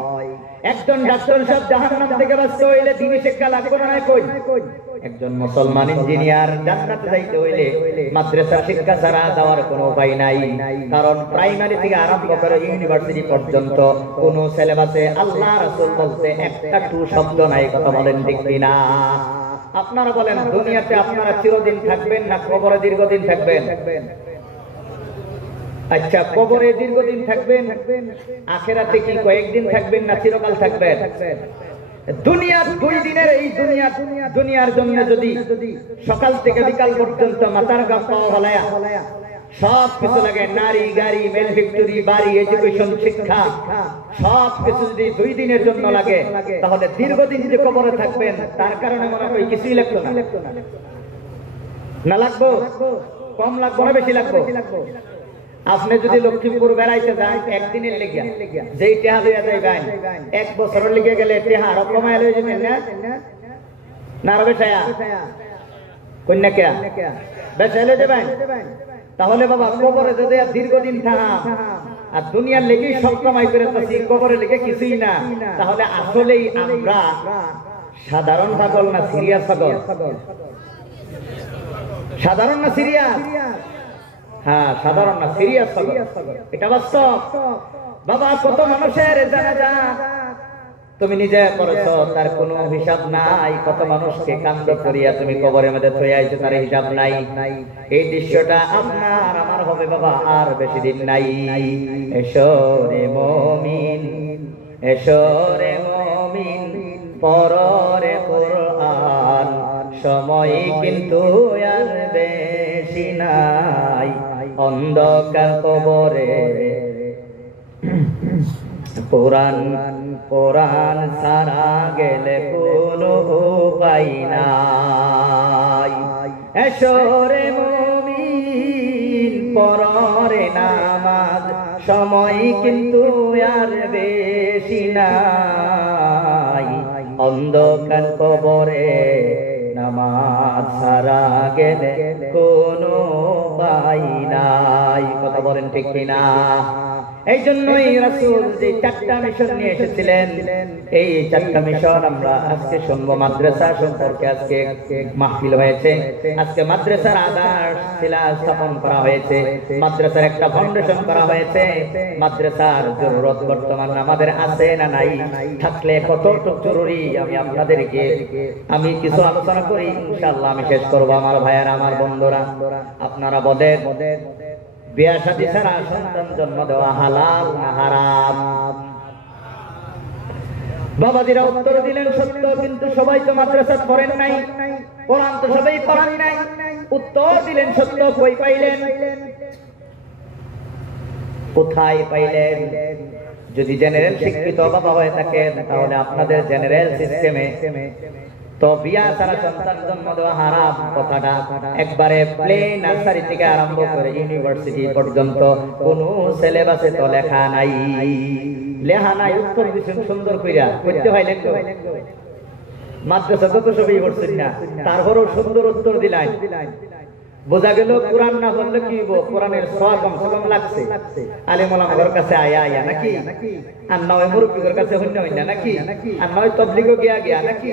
একজন ডাক্তার সাহেব জাহান্নাম থেকে বাঁচতে হইলে দ্বীনি শিক্ষা লাগবে না? কই একজন মুসলমান ইঞ্জিনিয়ার জান্নাতে যাইতে হইলে মাদ্রাসার শিক্ষা ছাড়া যাওয়ার কোনো উপায় নাই। কারণ প্রাইমারি থেকে আরম্ভ করে ইউনিভার্সিটি পর্যন্ত কোন সিলেবাসে আল্লাহ রাসূল বলতে একটা টু শব্দ নাই। কথা বলেন ঠিক কিনা? আপনারা বলেন দুনিয়াতে আপনারা চিরদিন থাকবেন না কবরে দীর্ঘদিন থাকবেন? আচ্ছা, কবরে দীর্ঘদিন থাকবেন, আখিরাতে কি কয়েকদিন থাকবেন না চিরকাল থাকবেন? দুনিয়ার 2 দিনের এই দুনিয়ার জন্য যদি সকাল থেকে বিকাল পর্যন্ত মাথার গা পাওয়া হলায়া সব কিছু লাগে, নারী গাড়ি মেল ফ্যাক্টরি বাড়ি এডুকেশন শিক্ষা সব কিছু যদি 2 দিনের জন্য লাগে, তাহলে দীর্ঘদিন যে কবরে থাকবেন তার কারণে মনে হয় কিছুই লাগতো না। না লাগবো? কম লাগবো না বেশি লাগবো? আপনি যদি লক্ষ্মীপুর বেড়াইতে যান একদিনের লেগে যেই টেহা লইয়া যাইবেন 1 বছরের লেগে গেলে টেহা আরো কমায় লইয়া যাবেন না আরো বেশায়া কন্যা কে বেশাইলে যাবেন? তাহলে বাবা কবরে যদি দীর্ঘদিন থাকা আর দুনিয়ার লেগেই সব কামাই করে থাকি, কবরে লেগে কিছুই না, তাহলে আসলেই আমরা সাধারণ পাগল না সিরিয়াস পাগল? সাধারণ না সিরিয়াস? হ্যাঁ, সাধারণ না সিরিয়াস পাগল, এটা বাস্তব। বাবা কত মানুষের জানাজা তুমি নিজে করেছো তার কোনো হিসাব নাই, কত মানুষকে কান্দ করিয়া তুমি কবরের মধ্যে থই আইছো তার হিসাব নাই। এই দৃশ্যটা আপনার আমার হবে বাবা আর বেশি দিন নাই। এসো রে মুমিন, এসো রে মুমিন, পড়রে কুরআন, সময় কিন্তু আর বেশি নাই। অন্ধকার কবরে পুরাণ কোরআন সারা গেলে কোনো উপায় নাই। এসো রে মুমিন, পড়রে নামাজ, সময় কিন্তু আর বেশি নাই। অন্ধকার কবরে নামাজ সারা গেলে কোনো উপায় নাই। কথা বলেন ঠিক কিনা? এই জন্যই রাসূল যে 4টা মিশন নিয়ে এসেছিলেন, এই 4টা মিশন আমরা আজকে শুনবো। মাদ্রাসা সম্পর্কে আজকে মাহফিল হয়েছে, আজকে মাদ্রাসার আধার শিলা স্থাপন করা হয়েছে, মাদ্রাসার একটা ফাউন্ডেশন করা হয়েছে। মাদ্রাসার জরুরত বর্তমান আমাদের আছে না নাই? থাকলে কতটুকু জরুরি আমি কিছু আলোচনা করি, ইনশাআল্লাহ আমি শেষ করবো। আমার ভাইয়ারা, আমার বন্ধুরা, আপনারা বলেন বিয়া শাদী ছাড়া সন্তান জন্ম দেওয়া হালাল না হারাম? বাবাজিরা উত্তর দিলেন সত্য, কিন্তু সবাই তো মাদ্রাসা পড়েন নাই, কোরআন তো সবাই পড়েন নাই। উত্তর দিলেন সত্য, কই পাইলেন? কোথায় পাইলেন? যদি জেনারেল শিক্ষিত বাবা হয়ে থাকেন তাহলে আপনাদের জেনারেল সিস্টেমে তো বিয়া ছাড়া সন্তান জন্ম দেওয়া হারাম কথাটা একবারে প্লে নার্সারি থেকে আরম্ভ করে ইউনিভার্সিটি পর্যন্ত কোন সিলেবাসে তো লেখা নাই। লেখা নাই, উত্তর দিচ্ছেন সুন্দর কইরা, করতে হয় লেখো। মাদ্রাসা তো সবই পড়ছেন না, তারপরও সুন্দর উত্তর দিলেন। বোঝা গেল কোরআন না বললে কি কোরআনের সওয়াব কমসে কম লাগছে। আলেম ওলামাদের কাছে আয়া আয়া নাকি, আর নয় মুরব্বিদের কাছে হইনা হইনা নাকি, আর নয় তবলিগও গিয়া গিয়া নাকি।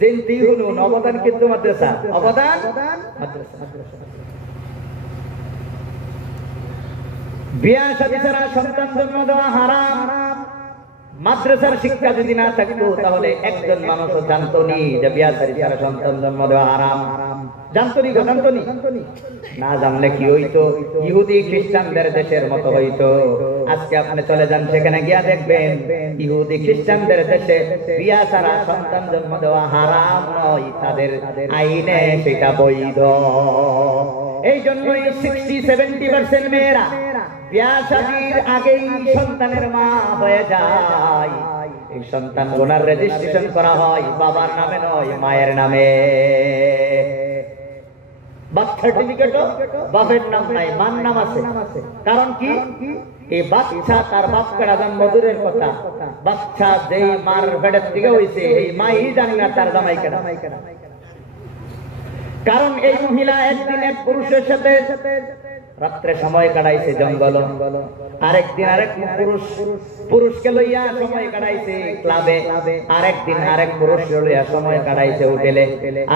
জেনতি শুনুন, অবদান কিন্তু মাদ্রাসা, অবদান মাদ্রাসা। বিয়া শাদী ছাড়া সন্তান জন্ম দেওয়া হারাম। মাদ্রাসার শিক্ষা যদি না থাকতো তাহলে একজন মানুষও জানতো নি যে বিয়া শাদী ছাড়া সন্তান জন্ম দেওয়া হারাম। জানতো নি, জানতো নি? না জানলে কি হইতো? ইহুদি খ্রিস্টানদের দেশের মতো হইতো। আজকে আপনি চলে যান, সেখানে গিয়া দেখবেন ইহুদি খ্রিস্টানদের দেশে বিয়া ছাড়া সন্তান জন্ম দেওয়া হারাম নয়, তাদের আইনে সেটা বৈধ। এই জন্যই 60-70% মেয়েরা বিয়া শাদীর আগেই সন্তানের মা হয়ে যায়। এই সন্তান গুনার রেজিস্ট্রেশন করা হয় বাবার নামে নয়, মায়ের নামে। বার্থ সার্টিফিকেটও বাপের নাম নাই, মার নাম আছে। কারণ কি? এই বাচ্চা তার বাপকে জন্ম দূরের কথা, বাচ্চা যেই মার পেটের থেকে হয়েছে এই মাই জানি না তার জামাই কেনা। কারণ এই মহিলা একদিন এক পুরুষের সাথে রাত্রে সময় কাটাইছে জঙ্গল, আরেকদিন আরেক পুরুষকে লইয়া সময় কাটাইছে ক্লাবে, আরেকদিন আরেক পুরুষ লইয়া সময় কাটাইছে হোটেলে,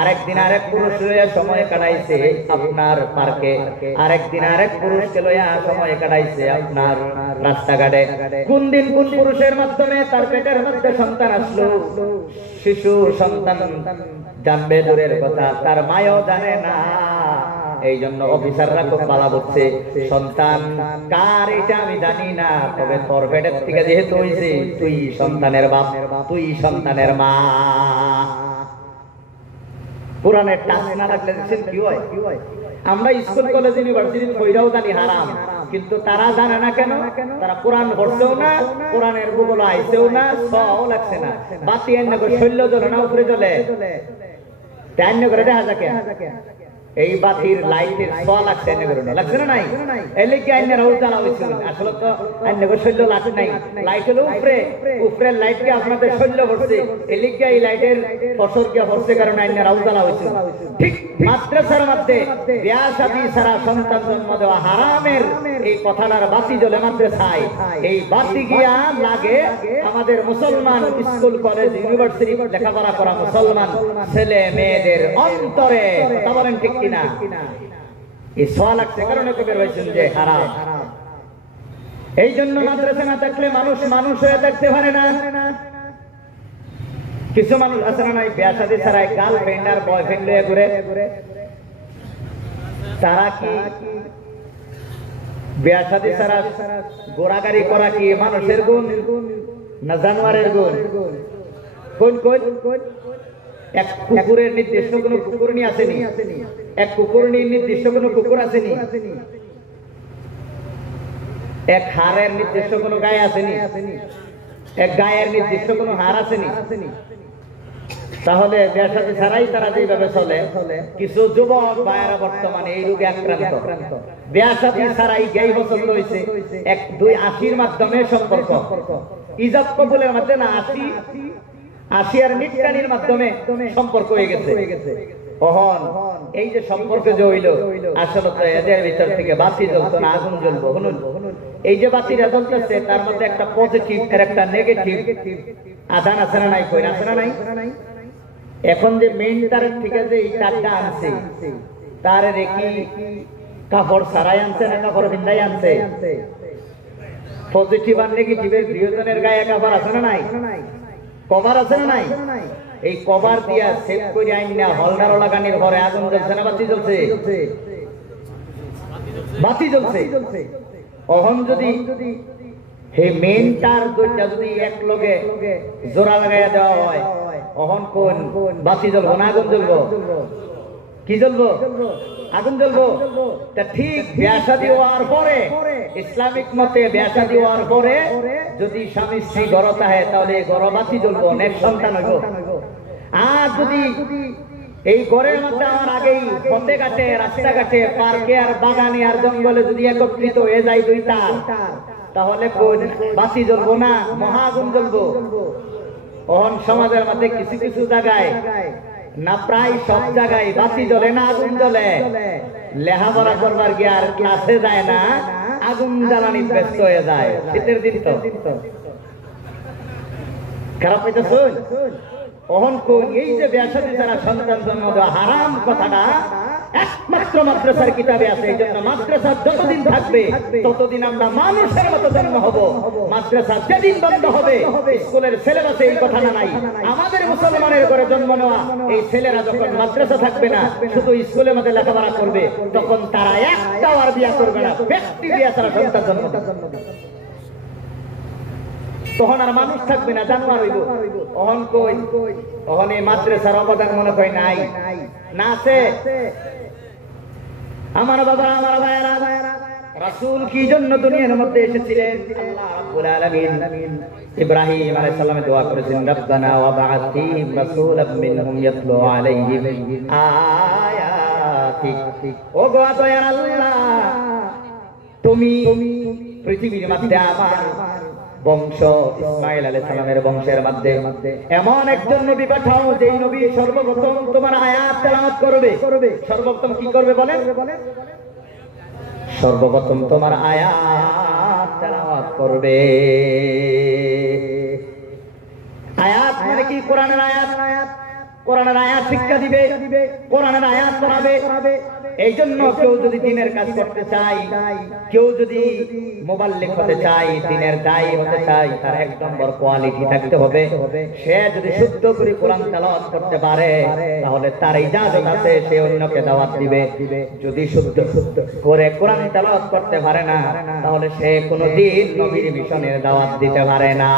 আরেকদিন আরেক পুরুষ লইয়া সময় কাটাইছে আপনার পার্কে, আরেকদিন আরেক পুরুষকে লইয়া সময় কাটাইছে আপনার রাস্তাঘাটে। কোন দিন কোন পুরুষের মাধ্যমে তার পেটের মধ্যে সন্তান আসলো, শিশু সন্তান জানবে দূরের কথা, তার মায়ও জানে না। এই জন্য অফিসাররা খুব ভালো বুঝছে, সন্তান কার এটা আমি জানি না, তবে তোর পেটের থেকে যেহেতু হয়েছে তুই সন্তানের বাপ, তুই সন্তানের মা। কোরআনের টাচ না রাখলে দেখছেন কি হয়? আমরা স্কুল কলেজ ইউনিভার্সিটি কইরাও জানি হারাম, কিন্তু তারা জানে না কেন? তারা কোরআন পড়ছেও না, কোরআনের ভূগোল আইছেও না, সও লাগছে না। বাতি এনে শৈল্য জ্বলে না উপরে জ্বলে, তাই করে দেখা যাকে এই বাতির লাইটের ছোঁয়া লাগছে, লাগছে না নাই? এলে কি আইনের জ্বালা হয়েছিল? আসলে তো আইনের শৈল্য লাগছে নাই, লাইট হলো উপরে, উপরের লাইটকে আপনাদের শৈল্য পড়ছে, এলে কি এই লাইটের ফসল কে পড়ছে কারণ আইনের জ্বালা হয়েছিল। ঠিক মাদ্রাসার মধ্যে বিয়া শাদী ছাড়া সন্তান জন্ম দেওয়া হারামের এই কথাটার বাতি জ্বলে মাদ্রাসায়। এই বাতি গিয়া লাগে আমাদের মুসলমান স্কুল কলেজ ইউনিভার্সিটি লেখাপড়া করা মুসলমান ছেলে মেয়েদের অন্তরে। কথা বলেন ঠিক কিনা? এই ছোঁয়া লাগছে কারণে কবি রয়েছেন যে হারাম। এই জন্য মাদ্রাসা না থাকলে মানুষ মানুষ হয়ে থাকতে পারে না। কিছু মানুষ আছে না, বিয়া শাদী ছাড়াই গার্লফ্রেন্ড আর বয়ফ্রেন্ড লয়ে ঘুরে। তারা কি বিয়া শাদী ছাড়া গোড়াগাড়ি করা কি মানুষের গুণ না জানোয়ারের গুণ? কোন কোন? এক কুকুরের নির্দিষ্ট কোন কুকুরনি আসেনি, এক কুকুরনির নির্দিষ্ট কোন কুকুর আসেনি, এক হাড়ের নির্দিষ্ট কোন গায়ে আসেনি, এক গায়ের নির্দিষ্ট কোন হাড় আসেনি। তাহলে বিয়া শাদী ছাড়াই তারা যেভাবে চলে, কিছু যুবক ভাইয়েরা বর্তমানে এই রোগে আক্রান্ত। বিয়া শাদী ছাড়াই গেই পছন্দ হয়েছে, 1-2-80 মাধ্যমে সম্পর্ক, ইজাব কবুলের মাধ্যমে না, 80 আর নিটকানির মাধ্যমে সম্পর্ক হয়ে গেছে। কখন এই যে সম্পর্ক যে হইল, আসলে তো এদের ভিতর থেকে বাতি জ্বলতো না, আগুন জ্বলবো। এই যে বাতিটা জ্বলতেছে তার মধ্যে একটা পজিটিভ আর একটা নেগেটিভ আধান আছে না নাই? কই আছে না নাই? এখন যে মেইন তারের থেকে যে এই তারটা আনছে, তার রেখি কাপড় সারাই আনছে না কাপড় ভিন্দাই আনছে? পজিটিভ আর নেগেটিভের প্রিয়জনের গায়ে কাপড় আছে না নাই? কভার আছে না নাই? এই কভার দিয়া সেট করে আইন না হলদার লাগানির ঘরে আগুন জ্বলছে না বাতি জ্বলছে? বাতি জ্বলছে। অহন যদি হে মেইন তার দুইটা যদি এক লগে জোড়া লাগাইয়া দেওয়া হয়, অহন কোন বাতি জ্বলবো না আগুন জ্বলবো? কি জ্বলবো? আগুন জ্বলবো। তা ঠিক বিয়া শাদী হওয়ার পরে, ইসলামিক মতে বিয়া শাদী হওয়ার পরে যদি স্বামী স্ত্রী ঘর থাকে তাহলে ঘর বাতি জ্বলবো, অনেক সন্তান হইব। আর যদি এই ঘরের মধ্যে আমার আগেই পথে ঘাটে, রাস্তাঘাটে, পার্কে আর বাগানে আর জঙ্গলে যদি একত্রিত হয়ে যায় দুই তার, তাহলে কোন বাতি জ্বলবো না, মহা আগুন জ্বলবো। অহন সমাজের মধ্যে কিছু কিছু জায়গায় না, প্রায় সব জায়গায় বাতি জ্বলে না আগুন জ্বলে। লেখাপড়া করবার গিয়ে আর ক্লাসে যায় না, আগুন জ্বালানি ব্যস্ত হয়ে যায়। শীতের দিন তো খারাপ হইতেছ। অহন কোন এই যে বিয়া শাদী ছাড়া সন্তান জন্ম দেওয়া হারাম কথাটা একমাত্র মাদ্রাসার কিতাবে আছে। এই জন্য মাদ্রাসা যতদিন থাকবে ততদিন আমরা মানুষের মতো জন্ম হব। মাদ্রাসা যেদিন বন্ধ হবে, স্কুলের সিলেবাসে এই কথা নাই। আমাদের মুসলমানের ঘরে জন্ম নেওয়া এই ছেলেরা যখন মাদ্রাসা থাকবে না, শুধু স্কুলের মধ্যে লেখাপড়া করবে, তখন তারা একটাও আর বিয়া করবে না। ব্যক্তি বিয়া ছাড়া সন্তান জন্ম দেবে, তখন আর মানুষ থাকবে না, জানোয়ার হইব। অহন কই? অহন এই মাদ্রাসার অবদান মনে হয় নাই, না আছে? আমার বাবা, আমার ভাইয়েরা, রাসূল কি জন্য দুনিয়ার মধ্যে এসেছিলেন? আল্লাহ রাব্বুল আলামিন ইব্রাহিম আলাইহিস সালামে দোয়া করেছেন, রব্বানা ওয়া বা'আথ ফীহিম রাসূলাম মিনহুম ইয়াতলু আলাইহিম আয়াতিক। ও গো দয়ার আল্লাহ, তুমি পৃথিবীর মধ্যে আমার বংশ ইসমাঈল আলাইহিস সালামের বংশের মধ্যে এমন একজন নবী পাঠাও, যেই নবী সর্বপ্রথম তোমার আয়াত তেলাওয়াত করবে। সর্বপ্রথম কি করবে বলেন? সর্বপ্রথম তোমার আয়াত তেলাওয়াত করবে। আয়াত মানে কি? কোরআনের আয়াত। কোরআনের আয়াত শিক্ষা দিবে, কোরআনের আয়াত পড়াবে। এই জন্য কেউ যদি দ্বীনের কাজ করতে চায়, কেউ যদি মুবাল্লিগ হতে চায়, দ্বীনের দায়ী হতে চায়, তার এক নম্বর কোয়ালিটি থাকতে হবে, সে যদি শুদ্ধ করে কোরআন তেলাওয়াত করতে পারে তাহলে তার ইজাজত আছে, সে অন্যকে দাওয়াত দিবে। যদি শুদ্ধ করে কোরআন তেলাওয়াত করতে পারে না, তাহলে সে কোনোদিন নবীর মিশনের দাওয়াত দিতে পারে না।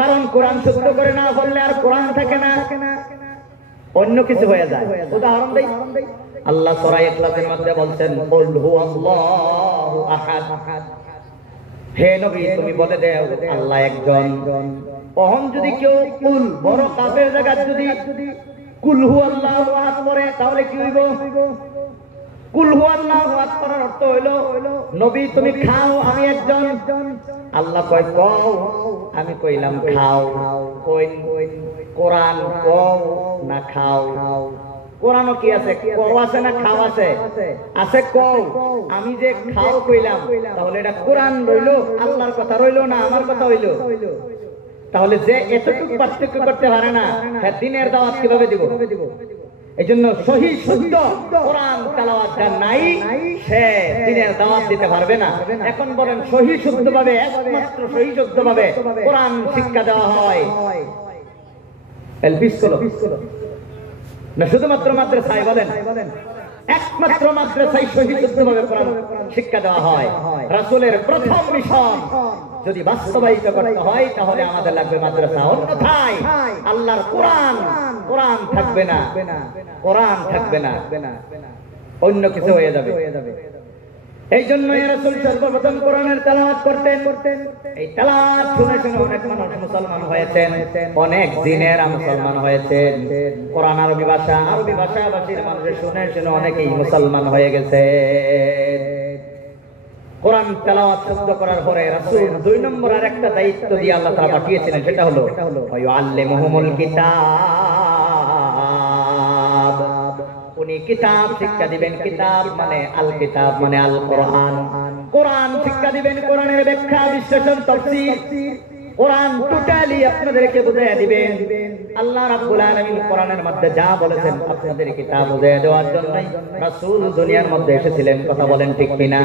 কারণ কোরআন শুদ্ধ করে না বললে আর কোরআন থাকে না, অন্য কিছু হয়ে যায়। উদাহরণ দেই, আল্লাহ সূরা ইখলাসের মধ্যে বলছেন, কুল হুয়াল্লাহু আহাদ। হে নবী তুমি বলে দাও আল্লাহ একজন। ওহন যদি কেউ কুল বড় কাফের জায়গা যদি কুল হুয়াল্লাহু আহাদ পড়ে তাহলে কি হইব? কুল হুয়াল্লাহু আহাদ পড়ার অর্থ হইলো, নবী তুমি খাও, আমি একজন। আল্লাহ কয় কও, আমি কইলাম খাও। কইন কোরআন কও না খাও? কোরআনও কি আছে? কও আছে না খাও আছে? আছে কও। আমি যে খাও কইলাম, তাহলে এটা কোরআন রইলো, আল্লাহর কথা রইলো না আমার কথা হইলো? তাহলে যে এতটুকু পার্থক্য করতে পারে না, হ্যাঁ দ্বীনের দাওয়াত কিভাবে দিব? এই জন্য সহি শুদ্ধ কোরআন তেলাওয়াত যার নাই, সে দ্বীনের দাওয়াত দিতে পারবে না। এখন বলেন সহি শুদ্ধ ভাবে, একমাত্র সহি শুদ্ধ ভাবে কোরআন শিক্ষা দেওয়া হয় এলপি স্কুল না শুধুমাত্র মাদ্রাসায়? বলেন একমাত্র মাদ্রাসায় সহি শুদ্ধ ভাবে কোরআন শিক্ষা দেওয়া হয়। রাসূলের প্রথম মিশন যদি বাস্তবায়িত করতে হয় তাহলে আমাদের লাগবে মাদ্রাসা, অন্যথায় আল্লাহর কোরআন কোরআন থাকবে না, কোরআন থাকবে না, অন্য কিছু হয়ে যাবে। এই জন্য রাসূল সর্বপ্রথম কোরআনের তেলাওয়াত করতেন। এই তেলাওয়াত শুনে শুনে অনেক মানুষ মুসলমান হয়েছেন, অনেক দ্বীনের মুসলমান হয়েছেন। কোরআন আরবি ভাষাভাষীর মানুষ শুনে শুনে অনেকেই মুসলমান হয়ে গেছে। কোরআন তেলাওয়াত শুদ্ধ করার পরে রাসূল 2 নম্বর আর একটা দায়িত্ব দিয়ে আল্লাহ তাআলা পাঠিয়েছিলেন, সেটা হলো ওয়ায়ুআল্লিমুহুমুল কিতাব। উনি কিতাব শিক্ষা দিবেন। কিতাব মানে আল কিতাব মানে আল কোরআন। কোরআন শিক্ষা দিবেন, কোরআনের ব্যাখ্যা, বিশ্লেষণ, তাফসীর, কোরআন টোটালি আপনাদেরকে বুঝাইয়া দিবেন। আল্লাহ রাব্বুল আলামিন কোরআনের মধ্যে যা বলেছেন আপনাদেরকে তা বুঝাইয়া দেওয়ার জন্যই রাসূল দুনিয়ার মধ্যে এসেছিলেন। কথা বলেন ঠিক কিনা?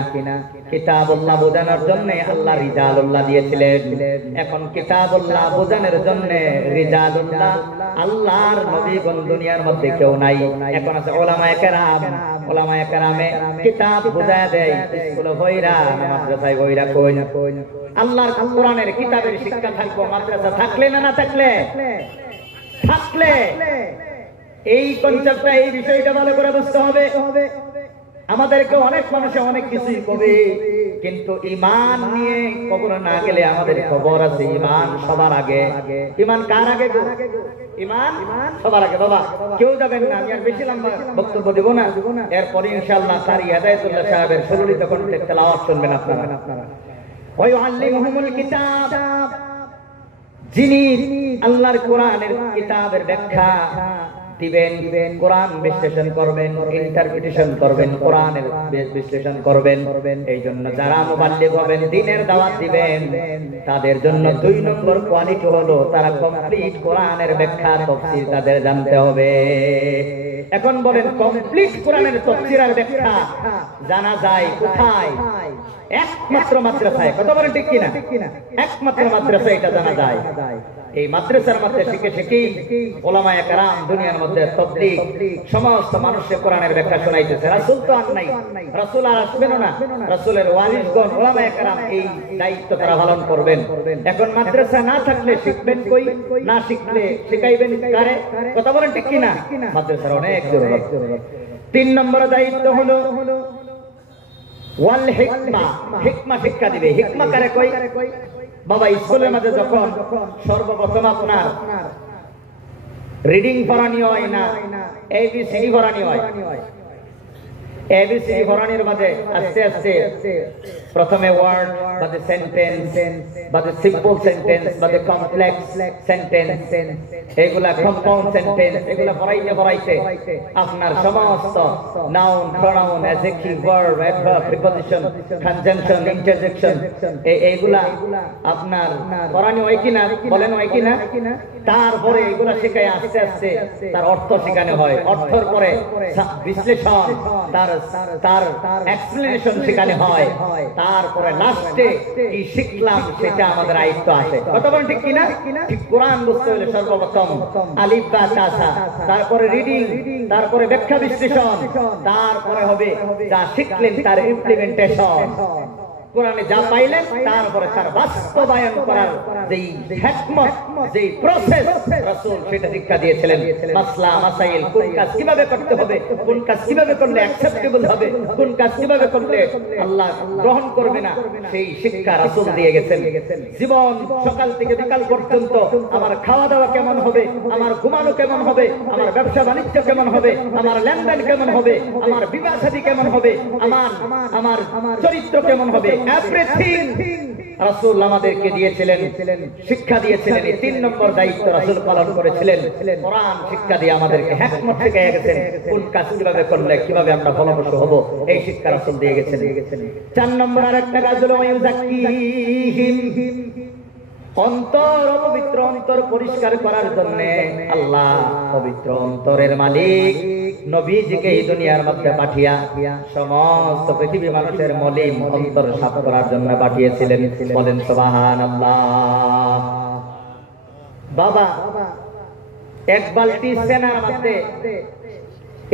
কিতাবুল্লাহ বোঝানোর জন্য আল্লাহ রিজালুল্লাহ দিয়েছিলেন। এখন কিতাবুল্লাহ বোঝানোর জন্য রিজালুল্লাহ আল্লাহর নবীগণ দুনিয়ার মধ্যে কেউ নাই। এখন আছে উলামায়ে কেরাম। উলামায়ে কেরামে কিতাব বুঝায়া দেয়, স্কুলে হইরা মাদ্রাসায় হইরা কইন। আল্লাহর কোরআনের কিতাবের শিক্ষা থাকবো মাদ্রাসা থাকলে না না থাকলে? থাকলে। এই কনসেপ্টটা, এই বিষয়টা ভালো করে বুঝতে হবে। আমাদেরকে অনেক মানুষে অনেক কিছুই কবে, কিন্তু ঈমান নিয়ে কবরে না গেলে আমাদের খবর আছে। ঈমান সবার আগে। ঈমান কার আগে? ঈমান সবার আগে। বাবা কেউ যাবেন না, আমি আর বেশি লম্বা বক্তব্য দেব না। এরপরে ইনশাআল্লাহ কারি হেদায়েতুল্লাহ সাহেবের সুললিত কণ্ঠে তেলাওয়াত শুনবেন আপনারা। ওয়ায়ুআল্লিমুহুমুল কিতাব, যিনি আল্লাহর কোরআনের কিতাবের ব্যাখ্যা দিবেন, কোরআন বিশ্লেষণ করবেন, ইন্টারপ্রিটেশন করবেন, কোরআনের বিশ্লেষণ করবেন। এই জন্য যারা মুবাল্লিগ হবেন, দ্বীনের দাওয়াত দিবেন, তাদের জন্য 2 নম্বর কোয়ালিটি হলো তারা কমপ্লিট কোরআনের ব্যাখ্যা তাফসীর তাদের জানতে হবে। এখন বলেন কমপ্লিট কোরআনের তাফসীর আর ব্যাখ্যা জানা যায় কোথায়? একমাত্র মাদ্রাসায়। কথা বলেন ঠিক কিনা? একমাত্র মাদ্রাসায় এটা জানা যায়। এই মাদ্রাসার মধ্যে শিখে শিখেই উলামায়ে কেরাম দুনিয়ার মধ্যে তাবলীগ সমস্ত মানুষকে কোরআনের ব্যাখ্যা শোনাইতেছে। রাসূল তো আর নাই, রাসূল আর আসবেন না। রাসূলের ওয়ারিসগণ উলামায়ে কেরাম এই দায়িত্ব তারা পালন করবেন। এখন মাদ্রাসা না থাকলে শিখবেন কই? না শিখলে শিখাইবেন কারে? কথা বলেন ঠিক কিনা? মাদ্রাসার অনেক অনেক জরুরত। 3 নম্বর দায়িত্ব হলো ওয়াল হিকমা, হিকমা শিক্ষা দিবে। হিকমা কারে কই? বাবা স্কুলের মধ্যে যখন সর্বপ্রথম আপনার রিডিং পড়ানি হয় না, এবিসিডি পড়ানি হয়। এবিসিডি পড়ানির মাঝে আস্তে আস্তে প্রথমে ওয়ার্ড, বাদে সেন্টেন্স, বাদে সিম্পল সেন্টেন্স, বাদে কমপ্লেক্স সেন্টেন্স, এগুলা কম্পাউন্ড সেন্টেন্স, এগুলা পড়াইতে আপনার সমস্ত noun, pronoun, adjective, verb, adverb, preposition, conjunction, interjection, এইগুলা আপনার পড়ানি হয় কিনা বলেন? হয় কিনা? তারপরে এগুলা শেখায় আস্তে আস্তে তার অর্থ শেখানো হয়। অর্থের পরে বিশ্লেষণ, তার এক্সপ্লেনেশন শেখানো হয়। তারপরে লাস্টে কি শিখলাম সেটা আমাদের আয়ত্ত আসে। কথা বলেন ঠিক কিনা? ঠিক কোরআন বুঝতে হলে সর্বপ্রথম আলিফ বা তা সা, তারপরে রিডিং, তারপরে ব্যাখ্যা বিশ্লেষণ, তারপরে হবে যা শিখলেন তার ইমপ্লিমেন্টেশন। কোরআনে যা পাইলেন তারপরে তার বাস্তবায়ন করার যেই হিকমত, যেই প্রসেস রাসূল সেটা শিক্ষা দিয়েছিলেন। মাসলা মাসাইল, কোন কাজ কিভাবে করতে হবে, কোন কাজ কিভাবে করলে অ্যাকসেপ্টেবল হবে, কোন কাজ কিভাবে করলে আল্লাহ গ্রহণ করবে না, সেই শিক্ষা রাসূল দিয়ে গেছেন। জীবন সকাল থেকে বিকাল পর্যন্ত আমার খাওয়া দাওয়া কেমন হবে, আমার ঘুমানো কেমন হবে, আমার ব্যবসা বাণিজ্য কেমন হবে, আমার লেনদেন কেমন হবে, আমার বিবাহ শাদী কেমন হবে, আমার চরিত্র কেমন হবে, এভরিথিং রাসূল আমাদেরকে দিয়েছিলেন, শিক্ষা দিয়েছিলেন। এই 3 নম্বর দায়িত্ব রাসূল পালন করেছিলেন। কোরআন শিক্ষা দিয়ে আমাদেরকে হিকমত শিখিয়ে গেছেন, কোন কাজ কিভাবে করলে কিভাবে আমরা ফলপ্রসূ হব, এই শিক্ষা রাসূল দিয়ে গেছেন। 4 নম্বর আরেকটা কাজ হলো ওয়ায়ুযাক্কিহিম, অন্তর পবিত্র, অন্তর পরিষ্কার করার জন্য আল্লাহ পবিত্র অন্তরের মালিক নবীজিকে এই দুনিয়ার মধ্যে পাঠিয়া সমস্ত পৃথিবী মানুষের মলিন অন্তর সাফ করার জন্য পাঠিয়েছিলেন। বলেন সুবহানাল্লাহ। বাবা এক বালতি সেনার মধ্যে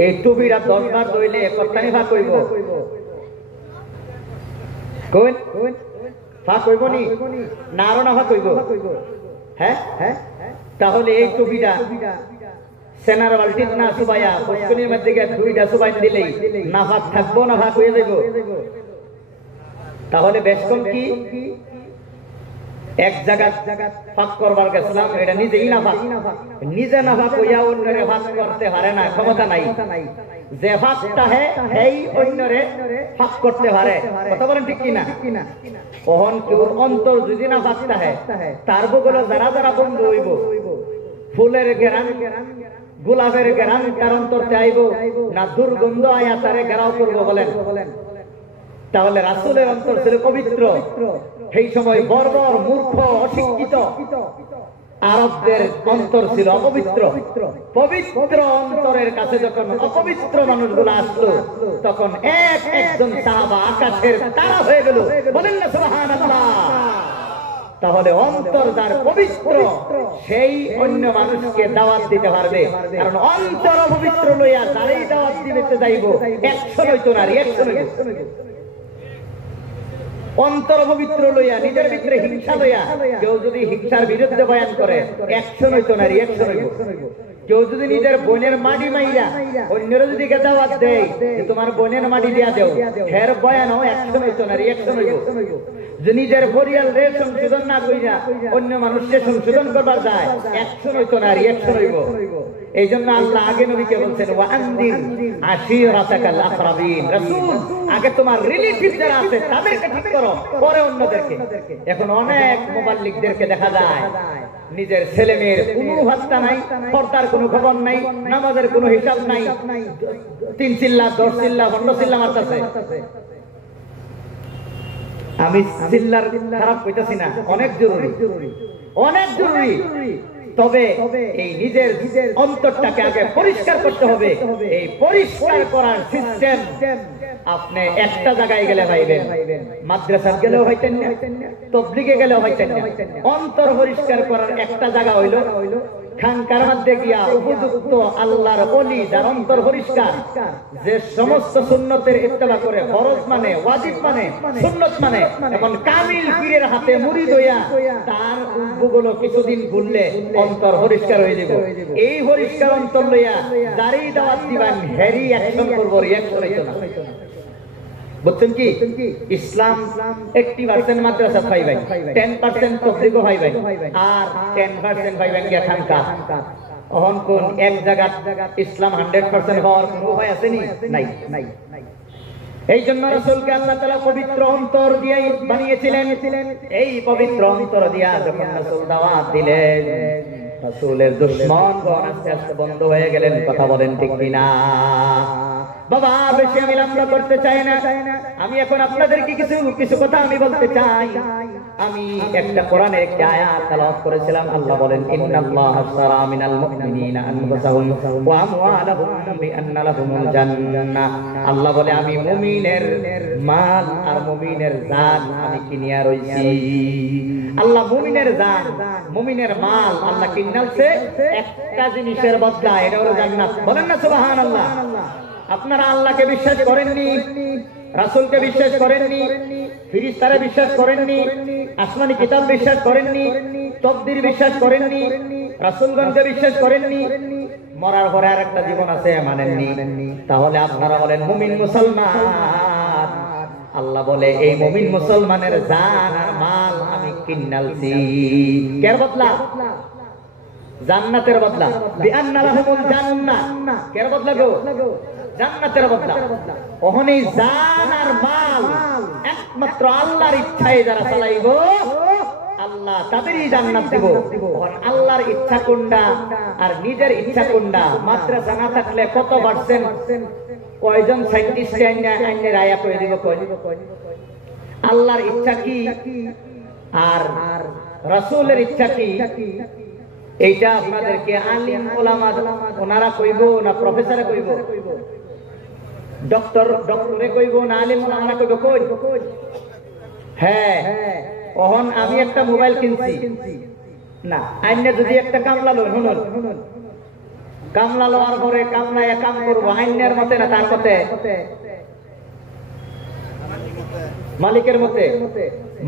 এই টুপিটা 10 বার ধইলে কতখানি ভাগ হইব? কোন ভাগ হইব নি? না আরো না ভাগ হইব? হ্যাঁ, তাহলে এই টুপিটা সেনার বালতিত না সুবাইয়া বস্তুনির মধ্যে গিয়ে 2টা সুবাই দিলেই না ভাগ থাকবো না ভাগ হয়ে যাইব? তাহলে বেশ কম কি এক জায়গা ভাগ করবার গেছিলাম, এটা নিজেই না ভাগ, নিজে না ভাগ হইয়া অন্যরে ভাগ করতে পারে না, ক্ষমতা নাই। যে ভাগটা এই অন্যরে ভাগ করতে পারে। কথা বলেন ঠিক কিনা? কখন কেউ অন্তর যদি না ভাগটা তার বগলে যারা যারা বন্ধু হইব, ফুলের গেরান, গোলাপের গেরান তার অন্তরতে আইব না দুর্গন্ধ আয়া তারে ঘেরাও করবো? বলেন। তাহলে রাসূলের অন্তর ছিল পবিত্র। সেই সময় বর্বর, মূর্খ, অশিক্ষিত আরবদের অন্তর ছিল অপবিত্র। পবিত্র অন্তরের কাছে যখন অপবিত্র মানুষগুলো আসলো, তখন একজন সাহাবা আকাশের তারা হয়ে গেল। বলেন না সুবহানাল্লাহ। তাহলে অন্তর যার পবিত্র, সেই অন্য মানুষকে দাওয়াত দিতে পারবে। কারণ অন্তর পবিত্র লইয়া যারাই দাওয়াত দিতে যাইব 100 নয়তো নারী 100 নইব। অন্তর পবিত্র লইয়া নিজের ভিতরে হিংসা লইয়া কেউ যদি হিংসার বিরুদ্ধে বয়ান করে 100 নয়তো নারী 100 নইব। কেউ যদি নিজের বোনের মাটি মাইরা অন্যরা যদি দাওয়াত দেয় যে তোমার বোনের মাটি দিয়া দেও, হের বয়ানও 100 নয়তো নারী 100 নইব। যে নিজের পরিবারের সংশোধন না কইরা অন্য মানুষকে সংশোধন করবার যায় 100 নয়তো নারী 100 নইব। এই জন্য আল্লাহ আগে নবীকে বলছেন ওয়াআনদির আশীরাতাকাল আকরাবিন। রাসূল আগে তোমার রিলেটিভ যারা আছে তাদেরকে ঠিক করো, পরে অন্যদেরকে। এখন অনেক মুবাল্লিগদেরকে দেখা যায় নিজের ছেলে মেয়ের কোনো ভাত্তা নাই, পর্দার কোনো খবর নাই, নামাজের কোনো হিসাব নাই, 3 চিল্লা 10 চিল্লা 15 চিল্লা মারতেছে। আমি চিল্লার খারাপ কইতাছি না, অনেক জরুরি, অনেক জরুরি। তবে এই নিজের অন্তরটাকে আগে পরিষ্কার করতে হবে। এই পরিষ্কার করার সিস্টেম আপনি একটা জায়গায় গেলে পাইবেন, মাদ্রাসায় গেলেও হইতেন না, তাবলীগে গেলেও হইতেন না। অন্তর পরিষ্কার করার একটা জায়গা হইল খানকার মধ্যে গিয়া উপযুক্ত আল্লাহর ওলি যার অন্তর পরিষ্কার, যে সমস্ত সুন্নতের ইত্তেবা করে, ফরজ মানে, ওয়াজিব মানে, সুন্নত মানে, এখন কামিল পীরের হাতে মুরিদ হইয়া তার উদ্যোগগুলো কিছুদিন ঘুরলে অন্তর পরিষ্কার হয়ে যাবে। এই পরিষ্কার অন্তর লইয়া যারই দাওয়াত দিবেন হেরি অ্যাকশন করবো, রিঅ্যাকশন হইতো না। বুঝছেন কি? ইসলাম 80% মাদ্রাসা পাইবেন, 10% তবলিগ পাইবেন, আর 10% পাইবেন গিয়া খানকা। অহন কোন এক জায়গা ইসলাম 100% হওয়ার কোনো উপায় আছে নি? নাই, নাই। এই জন্য রাসূলকে আল্লাহ তাআলা পবিত্র অন্তর দিয়ে বানিয়েছিলেন। এই পবিত্র অন্তর দিয়া যখন রাসূল দাওয়াত দিলেন, রাসূলের দুশমনগণ আস্তে আস্তে বন্ধ হয়ে গেলেন। কথা বলেন ঠিক কিনা? বাবা বেশি আমি লম্বা করতে চাই না, আমি এখন আপনাদেরকে কিছু কথা আমি বলতে চাই। আমি একটা কোরআনের একটা আয়াত তেলাওয়াত করেছিলাম। আল্লাহ বলেন, ইন্নাল্লাহা আশতারা মিনাল মুমিনিনা আনফুসাহুম ওয়া আমওয়ালাহুম বিআন্না লাহুমুল জান্নাহ। আল্লাহ বলে আমি মুমিনের মাল আর মুমিনের জান আমি কিনিয়া রইছি। আল্লাহ মুমিনের জান, মুমিনের মাল আল্লাহ কিনালছে একটা জিনিসের বদলা, এটা হলো জান্নাত। বলেন না সুবহানাল্লাহ। আপনারা আল্লাহকে বিশ্বাস করেননি, রাসূলকে বিশ্বাস করেননি, ফেরেশতারে বিশ্বাস করেননি, আসমানি কিতাব বিশ্বাস করেননি, তকদির বিশ্বাস করেননি, রাসূলগণকে বিশ্বাস করেননি, মরার পরে আর একটা জীবন আছে মানেননি। তাহলে আপনারা বলেন মুমিন মুসলমান। আল্লাহ বলে এই মুমিন মুসলমানের জান আর মাল আমি কিনালছি। কের বদলা? জান্নাতের বদলা। বিআন্না লাহুমুল জান্নাহ। কের বদলা গো? জান্নাতের বদলা। ওহনি জান আর মাল একমাত্র আল্লাহর ইচ্ছায় যারা চালাইব আল্লাহ তাদেরই জান্নাত দেব। আল্লাহর ইচ্ছা কোনটা আর নিজের ইচ্ছা কোনটা? মাদ্রাসা না থাকলে কত পার্সেন্ট কয়জন সায়েন্টিস্ট আইনে রায়া করে দিব? আল্লাহর ইচ্ছা কি আর রাসূলের ইচ্ছা কি? এইটা আপনাদেরকে আলিম ওলামা ওনারা কইব না প্রফেসরে কইব? ডক্টরে কইব না আলিম ওলামারা কইব? কই? হ্যাঁ, ওহন আমি একটা মোবাইল কিনছি না, আইনে যদি একটা কামলা লই, শুনুন, কামলা লওয়ার পরে কামলায় কাম করবো আইনের মতে না তার মতে? মালিকের মতে।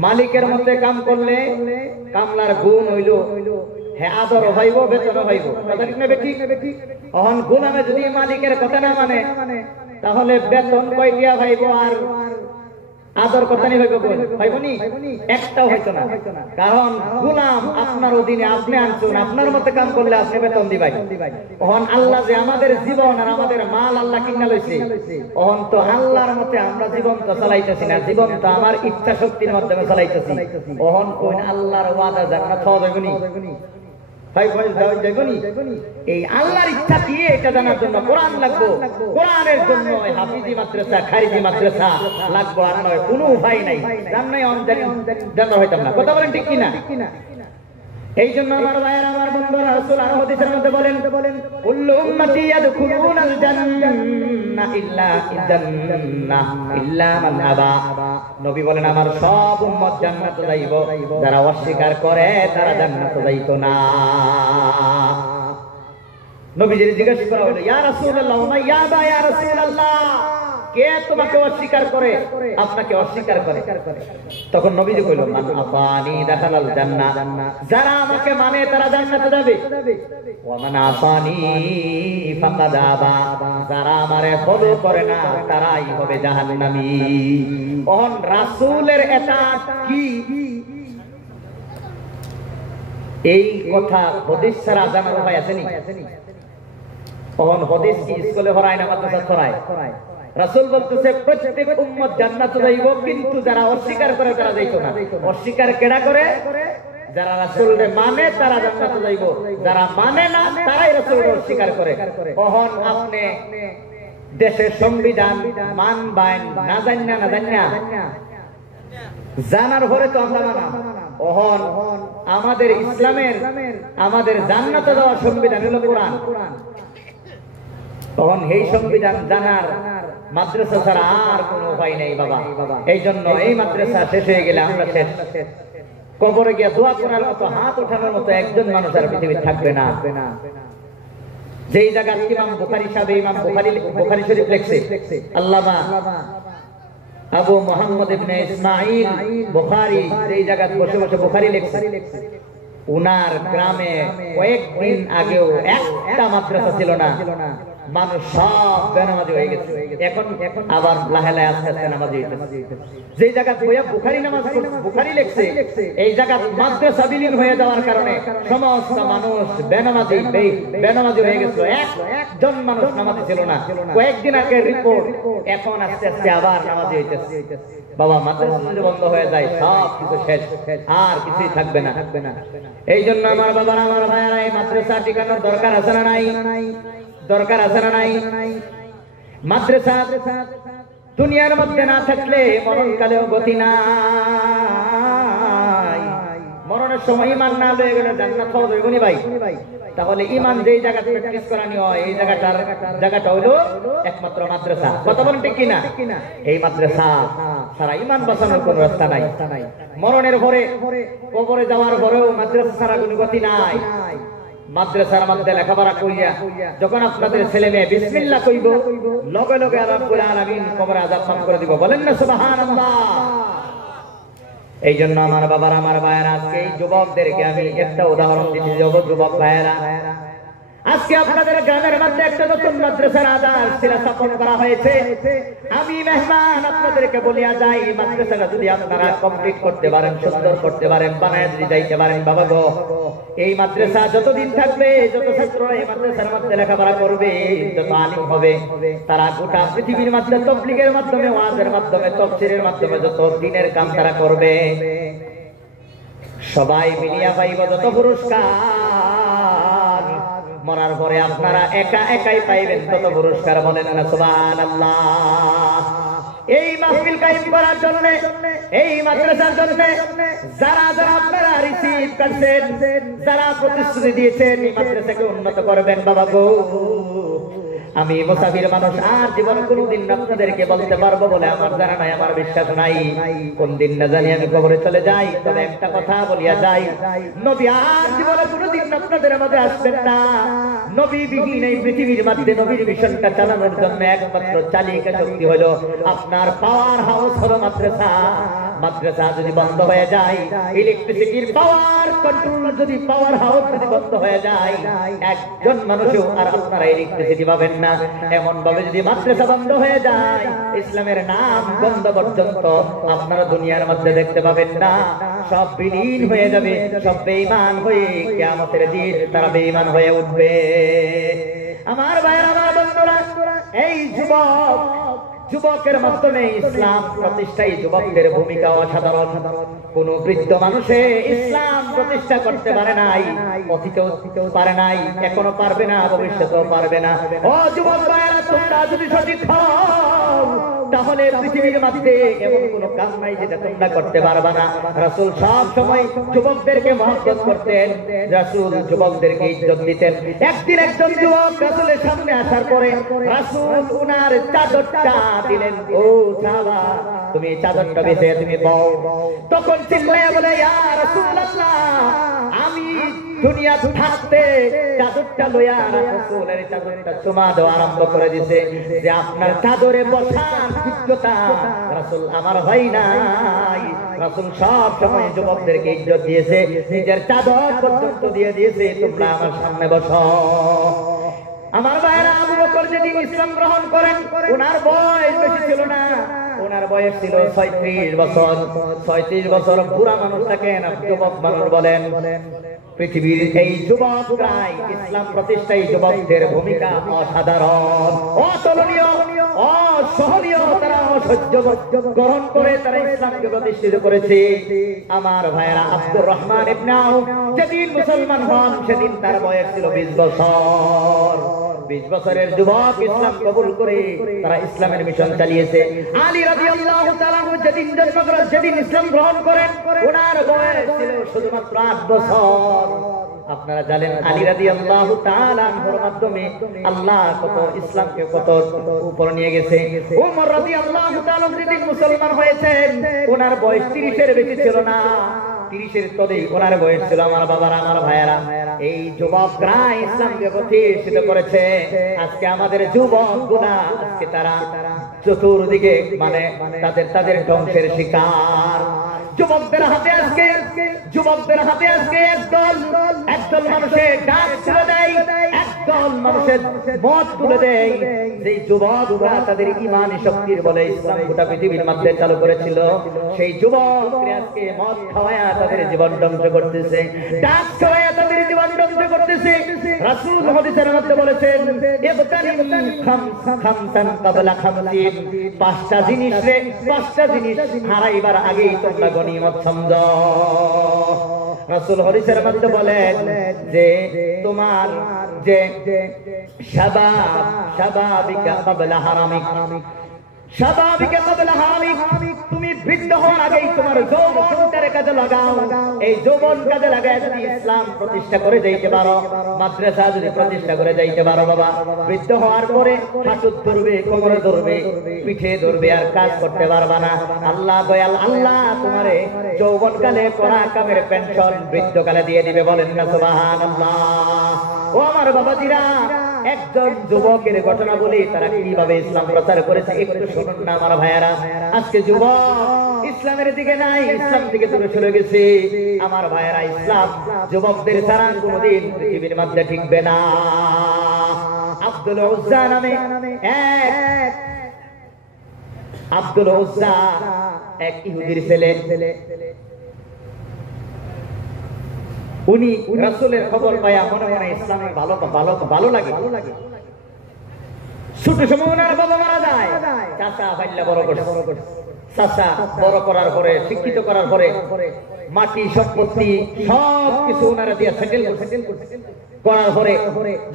মালিকের মতে কাম করলে কামলার গুণ হইল হ্যাঁ আদর হইব, বেতন হইব। কথা ঠিক না বেঠিক? অহন গুনামে যদি মালিকের কথা না মানে তাহলে বেতন কয়টিয়া হইব আর আদর কথা নি হইব? হইবনি? একটাও হইতো না। কারণ গোলাম আপনার অধীনে, আপনি আনছুন, আপনার মতে কাম করলে আপনি বেতন দিবাই। অহন আল্লাহ যে আমাদের জীবন আর আমাদের মাল আল্লাহ কিনা লইছে, অহন তো আল্লাহর মতে আমরা জীবন তো চালাইতেছি না, জীবন তো আমার ইচ্ছা শক্তির মাধ্যমে চালাইতেছি। অহন কোন আল্লাহর ওয়াদা জান্নাত হওয়া যাবেনি? এই আল্লাহর ইচ্ছা কি এটা জানার জন্য কোরআন লাগবো। কোরআনের জন্য হাফিজি মাদ্রাসা, খারিজি মাদ্রাসা লাগবো, আর নয় কোনো উপায় নাই। জান্নাই জানা হইতাম না। কথা বলেন ঠিক কিনা? এই জন্য আমার ভাইয়ের, আমার বন্ধুরা, রাসূল আরো হাদিসের মধ্যে বলেন, কুল্লু উম্মতি ইয়াদখুলুনাল জান্নাহ ইল্লা মান আবা। নবী বলেন আমার সব উম্মত জান্নাতে যাইব, যারা অস্বীকার করে তারা জান্নাতে যাইতো না। নবীজি জিজ্ঞেস করা হলো, ইয়া রাসূলুল্লাহ ওয়া ইয়া বা ইয়া রাসূলুল্লাহ, কে তোমাকে অস্বীকার করে, আপনাকে অস্বীকার করে? তখন নবীজি কইল, মান আফানি দাখালাল জান্নাহ, যারা আমাকে মানে তারা জান্নাতে যাবে। ওয়া মান আফানি ফাকাদ আবা, যারা আমারে ফলো করে না তারাই হবে জাহান্নামী। ওহন রাসূলের এতাত কি? এই কথা হাদিস ছাড়া জানার উপায় আছে নি? ওহন হাদিস কি স্কুলে পড়ায় না মাদ্রাসা পড়ায়? রাসূল বলতেছে প্রত্যেক উম্মত জান্নাতে যাইব, কিন্তু যারা অস্বীকার করে তারা যাইতো না। অস্বীকার কেডা করে? যারা রাসূলকে মানে তারা জান্নাতে যাইব, যারা মানে না তারাই রাসূলকে অস্বীকার করে। ওহন আপনি দেশের সংবিধান মানবেন না জান্না, না জান্না জানার পরে তো আমরা মানা। ওহন আমাদের ইসলামের, আমাদের জান্নাতে যাওয়ার সংবিধান হলো কোরআন। তখন এই সংবিধান জানার মাদ্রাসা ছাড়া আর কোনো উপায় নেই বাবা। এই জন্য এই মাদ্রাসা শেষ হয়ে গেলে আমরা শেষ। কবরে গিয়ে দোয়া করার মতো, হাত ওঠানোর মতো একজন মানুষ আর পৃথিবীতে থাকবে না। যেই জায়গা ইমাম বুখারী সাহেব, ইমাম বুখারী শরীফ লিখছে, আল্লামা আবু মুহাম্মদ ইবনে ইসমাঈল বুখারী যেই জায়গা বসে বসে বুখারী লিখছে, উনার গ্রামে কয়েকদিন আগেও একটা মাদ্রাসা ছিল না, মানুষ সব বেনামাজি হয়ে গেছে। এখন আবার লাহে লাহে আস্তে আস্তে নামাজি হইতেছে। যে জায়গা বুখারী নামাজ বুখারী লিখছে, এই জায়গা মাদ্রাসা বিলীন হয়ে যাওয়ার কারণে সমস্ত মানুষ বেনামাজি হয়ে গেছিল। একজন মানুষ নামাজি ছিল না। কয়েকদিন আগে রিপোর্ট, এখন আস্তে আস্তে আবার নামাজি হইতেছে। বাবা, মাদ্রাসা যদি বন্ধ হয়ে যায় সব কিছু শেষ, আর কিছুই থাকবে না। এই জন্য আমার বাবারা, আমার ভাইয়েরা, এই মাদ্রাসা টিকানোর দরকার আছে না নাই? দরকার আছে না নাই? মাদ্রাসা দুনিয়ার মধ্যে না থাকলে মরণকালেও গতি নাই। মরণের সময় ইমান না লয়ে গেলে জান্নাত পাওয়া যাবে নি ভাই? তাহলে ইমান যেই জায়গায় প্র্যাকটিস করানি হয়, এই জায়গাটা হলো একমাত্র মাদ্রাসা। কথা বলেন ঠিক কিনা? এই মাদ্রাসা সারা ইমান বাঁচানোর কোন রাস্তা নাই। মরণের পরে, কবরে যাওয়ার পরেও মাদ্রাসা ছাড়া কোনো গতি নাই। মাদ্রাসার মধ্যে লেখাপড়া কইয়া যখন আপনাদের ছেলে মেয়ে বিসমিল্লাহ কইব, লগে লগে রব্বুল আলামিন কবরে আযাব মাফ করে দিব। বলেন না সুবহানাল্লাহ? এই জন্য আমার বাবারা, আমার ভাইয়েরা, আজকে এই যুবকদেরকে আমি একটা উদাহরণ দিতে যাব। যুবক ভাইয়েরা, আজকে আপনাদের গ্রামের মধ্যে একটা নতুন মাদ্রাসার আধার শিলা স্থাপন করা হয়েছে। আমি মেহমান আপনাদেরকে বলিয়া যাই, মাদ্রাসাটা যদি আপনারা কমপ্লিট করতে পারেন, সুন্দর করতে পারেন, বানায় যদি যাইতে পারেন, বাবা গো, এই মাদ্রাসা যতদিন থাকবে, যত ছাত্ররা এই মাদ্রাসার মধ্যে লেখাপড়া করবে, যত আলিম হবে, তারা গোটা পৃথিবীর মধ্যে তাবলীগের মাধ্যমে, ওয়াজের মাধ্যমে, তাফসীরের মাধ্যমে যত দ্বীনের কাম তারা করবে, সবাই মিলিয়া পাইব যত পুরস্কার, মরার পরে আপনারা একা একাই পাইবেন তত পুরস্কার। বলেন না সুবহানাল্লাহ? এই মাহফিল কায়েম করার জন্য, এই মাদ্রাসার জন্য যারা যারা আপনারা রিসিভ করছেন, যারা প্রতিশ্রুতি দিয়েছেন এই মাদ্রাসাকে উন্নত করবেন, বাবা গো, আমি মুসাফির মানুষ, আর জীবনে কোনদিন আপনাদেরকে বলতে পারবো বলে আমার জানা নাই, আমার বিশ্বাস নাই। কোন দিন না জানি আমি কবরে চলে যাই, তবে একটা কথা বলিয়া যাই, নবী আর জীবনে কোনদিন আপনাদের মধ্যে আসবেন না। নবী বিহীন এই পৃথিবীর মধ্যে নবীর মিশনটা চালানোর জন্য একমাত্র চালিকা শক্তি হলো আপনার পাওয়ার হাউস, হলো মাদ্রাসা। মাদ্রাসা যদি বন্ধ হয়ে যায়, ইলেকট্রিসিটির পাওয়ার কন্ট্রোল যদি, পাওয়ার হাউস যদি বন্ধ হয়ে যায়, একজন মানুষও আর আপনারা ইলেকট্রিসিটি পাবেন না। এমন ভাবে যদি মাদ্রাসা বন্ধ হয়ে যায়, ইসলামের নাম গন্ধ পর্যন্ত আপনারা দুনিয়ার মধ্যে দেখতে পাবেন না। সব বিলীন হয়ে যাবে, সব বেঈমান হয়ে কিয়ামতের দিন তারা বেঈমান হয়ে উঠবে। আমার ভাইয়েরা, আমার বন্ধুরা, এই যুবকের মাধ্যমে ইসলাম প্রতিষ্ঠায় যুবকদের ভূমিকা অসাধারণ। কোন বৃদ্ধ মানুষে ইসলাম প্রতিষ্ঠা করতে পারে নাই, অতীতেও পারে নাই, এখনো পারবে না, ভবিষ্যতেও পারবে না। ও যুবক ভাইয়েরা, তোমরা যদি সঠিক হও, তাহলে পৃথিবীর মধ্যে এমন কোন কাজ নাই যেটা তোমরা করতে পারবা না। রাসূল সব সময় যুবকদেরকে মহব্বত করতেন, রাসূল যুবকদেরকে ইজ্জত দিতেন। একদিন একজন যুবক রাসূলের সামনে আসার পরে রাসূল উনার চাদরটা দিলেন, ও সাহাবা, তুমি চাদরটা বেঁচে তুমি পাও। তখন চিল্লাইয়া বলে, ইয়া রাসূলুল্লাহ, আমি দুনিয়া থাকতে চাদরটা লইয়া রাসূলের চাদরটা চুমা দেওয়া আরম্ভ করে দিয়েছে, যে আপনার চাদরে বসার যোগ্যতা রাসূল আমার হয় নাই। রাসূল সব সময় যুবকদেরকে ইজ্জত দিয়েছে, নিজের চাদর পর্যন্ত দিয়ে দিয়েছে, তোমরা আমার সামনে বসো। আমার ভাইরা, আবু বকর যেদিন ইসলাম গ্রহণ করেন, ওনার বয়স বেশি ছিল না, ওনার বয়স ছিল 36 বছর। 36 বছর বুড়া মানুষটাকে না যুবক মানুষ বলেন। পৃথিবীর এই যুবকরাই ইসলাম প্রতিষ্ঠায় যুবকদের ভূমিকা অসাধারণ, অতুলনীয়, অসহনীয়। তারা অসহ্য গ্রহণ করে তারা ইসলামকে প্রতিষ্ঠিত করেছে। আমার ভাইয়েরা, আব্দুর রহমান ইবনে আউফ যেদিন মুসলমান হন, সেদিন তার বয়স ছিল 20 বছর। 20 বছরের যুবক ইসলাম কবুল করে তারা ইসলামের মিশন চালিয়েছে। আলী রাদিয়াল্লাহু তাআলা যেদিন ইসলাম গ্রহণ করেন, ওনার বয়স ছিল শুধুমাত্র 8 বছর। আপনারা জানেন আলী রাদিয়াল্লাহু তাআলা আনহুর মাধ্যমে আল্লাহ কত ইসলামকে কত উপর নিয়ে গেছে। ওমর রাদিয়াল্লাহু তাআলা যেদিন মুসলমান হয়েছেন, ওনার বয়স 30 এর বেশি ছিল না। 30-এর তলেই ওনার বয়স ছিল। আমার বাবারা, আমার ভাইয়ারা, এই যুবকরা ইসলামকে প্রতিষ্ঠিত করেছে। আজকে আমাদের যুবকগুলা আজকে তারা চতুর্দিকে মানে তাদের ধ্বংসের শিকার। যুবকদের হাতে আজকে একদল মানুষের ডাক তুলে দেয়, একদল মানুষের মত তুলে দেয়। যেই যুবকরা তাদের ইমানি শক্তির বলে ইসলাম গোটা পৃথিবীর মধ্যে চালু করেছিল, সেই যুবকরা আজকে মদ খাওয়ায়া তাদের জীবন ধ্বংস করতেছে, ডাক খাওয়ায়া তাদের জীবন ধ্বংস করতেছে। রাসূল হাদিসের মধ্যে বলেছেন, ইবতানিম খামসান ক্বাবলা খামসিন, পাঁচটা জিনিস হারাইবার আগেই তোমরা গনিমত সমঝো। রাসূল হাদিসের মধ্যে বলেন যে তোমার যে শাবাবিকা ক্বাবলা হারামিক, তুমি বৃদ্ধ হওয়ার আগেই তোমার যৌবনটারে কাজে লাগাও। এই যৌবন কাজে লাগায় যদি ইসলাম প্রতিষ্ঠা করে যাইতে পারো, মাদ্রাসা যদি প্রতিষ্ঠা করে যাইতে পারো, বাবা বৃদ্ধ হওয়ার পরে হাঁটু ধরবে, কোমরে ধরবে, পিঠে ধরবে, আর কাজ করতে পারবা না। আল্লাহ দয়াল, আল্লাহ তোমারে যৌবন কালে করা কামের পেনশন বৃদ্ধকালে দিয়ে দিবে। বলেন না সুবহানাল্লাহ। ও আমার বাবাজিরা, একজন যুবকের ঘটনা বলি, তারা কিভাবে ইসলাম প্রচার করেছে একটু শুনুন না আমার ভাইয়ারা। আজকে যুবক ইসলামের দিকে নাই, ইসলাম থেকে দূরে সরে গেছে। আমার ভাইয়ারা, ইসলাম যুবকদের ছাড়া কোনোদিন পৃথিবীর মধ্যে টিকবে না। আব্দুল উজ্জা নামে এক ইহুদির ছেলে, উনি রাসূলের খবর পায়া মনে মনে ইসলামে ভালো লাগে। ছোট সময় ওনার বাবা মারা যায়, চাচা ভাইলা বড় করছে। চাচা বড় করার পরে, শিক্ষিত করার পরে মাটি সম্পত্তি সবকিছু ওনারা দিয়ে সেটেল করার পরে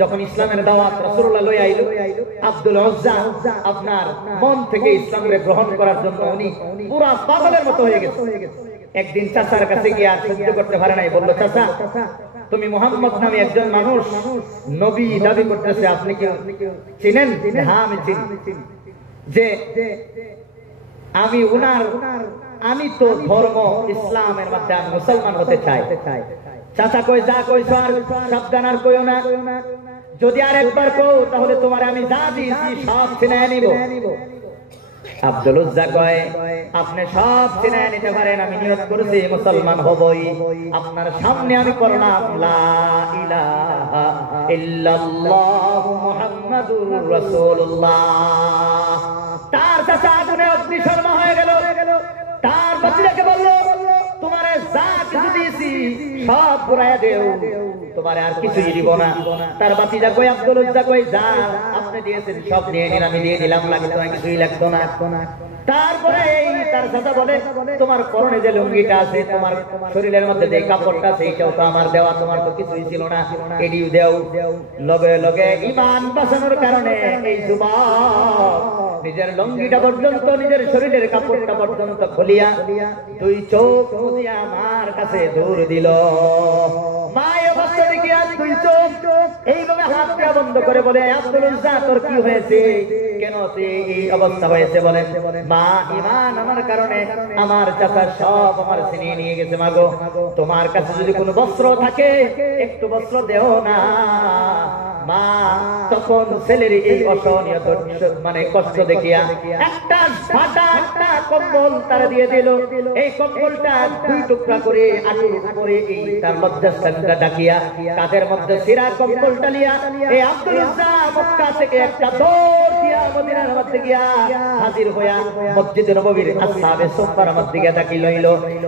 যখন ইসলামের দাওয়াত রাসূলুল্লাহ লই আইলো, আব্দুল উজ্জা আপনার মন থেকে ইসলামকে গ্রহণ করার জন্য উনি পুরা পাগলের মতো হয়ে গেছে। একদিন চাচার কাছে গিয়ে আর সহ্য করতে পারে নাই, বলল, চাচা তুমি মুহাম্মদ নামে একজন মানুষ নবী দাবি করতেছে, আপনি কি চিনেন? হ্যাঁ আমি চিনি। যে আমি তো ধর্ম ইসলামের মধ্যে আমি মুসলমান হতে চাই। চাচা কই, যা কইছো আর সাবধান আর কইও না, যদি আর একবার কও তাহলে তোমার আমি যা দিয়েছি সব ছিনায় নিব। আব্দুল উজ্জা কয়, আপনি সব চিনে নিতে পারেন, আমি নিয়ত করেছি মুসলমান হবই। আপনার সামনে আমি করলাম লা ইলাহা ইল্লাল্লাহ মুহাম্মাদুর রাসূলুল্লাহ। তার চাচা আগুনে অগ্নিশর্মা হয়ে গেল। তার বাচ্চাকে বলল, তোমারে যা কিছু দিয়েছি সব পুরাইয়া দেও, তোমারে আর কিছুই দিব না। তার বাতিজা কই, আব্দুল উজ্জা কই, যা আপনি দিয়েছেন সব নিয়ে নিন, আমি দিয়ে দিলাম, লাগতো না, কিছুই লাগতো না। তারপরে তার চাচা বলে, তোমার পরনে যে লুঙ্গিটা আছে, তোমার শরীরের মধ্যে যে কাপড়টা আছে, এইটাও তো আমার দেওয়া, তোমার তো কিছুই ছিল না, এডিও দেও। লগে লগে ঈমান বাঁচানোর কারণে এই যুবক নিজের লুঙ্গিটা পর্যন্ত, নিজের শরীরের কাপড়টা পর্যন্ত খুলিয়া দুই চোখ মুদিয়া আমার কাছে দৌড় দিল। মায়ের অবস্থা দেখিয়া দুই চোখ এইভাবে হাত দেওয়া বন্ধ করে বলে, আব্দুল উজ্জা তোর কি হয়েছে, কেন এই অবস্থা হয়েছে? বলেন, মা ঈমান আমার কারণে আমার চাচা সব আমার ছিনিয়ে নিয়ে গেছে। মাগো, তোমার কাছে যদি কোনো বস্ত্র থাকে একটু বস্ত্র দেও না। মা তখন ছেলের এই অসহনীয় মানে কষ্ট দেখিয়া একটা কম্বল তারা দিয়ে দিল। এই কম্বলটা দুই টুকরা করে আটুর উপরে এই তার লজ্জাস্থানটা ডাকিয়া তাদের মধ্যে সিরা কম্বলটা নিয়া এই আব্দুল উজ্জা মক্কা থেকে একটা দৌড় দিয়া মদিনার মধ্যে গিয়া হাজির হইয়া মসজিদে নববীর আসহাবে সুফার মধ্যে গিয়া তাকি লইল।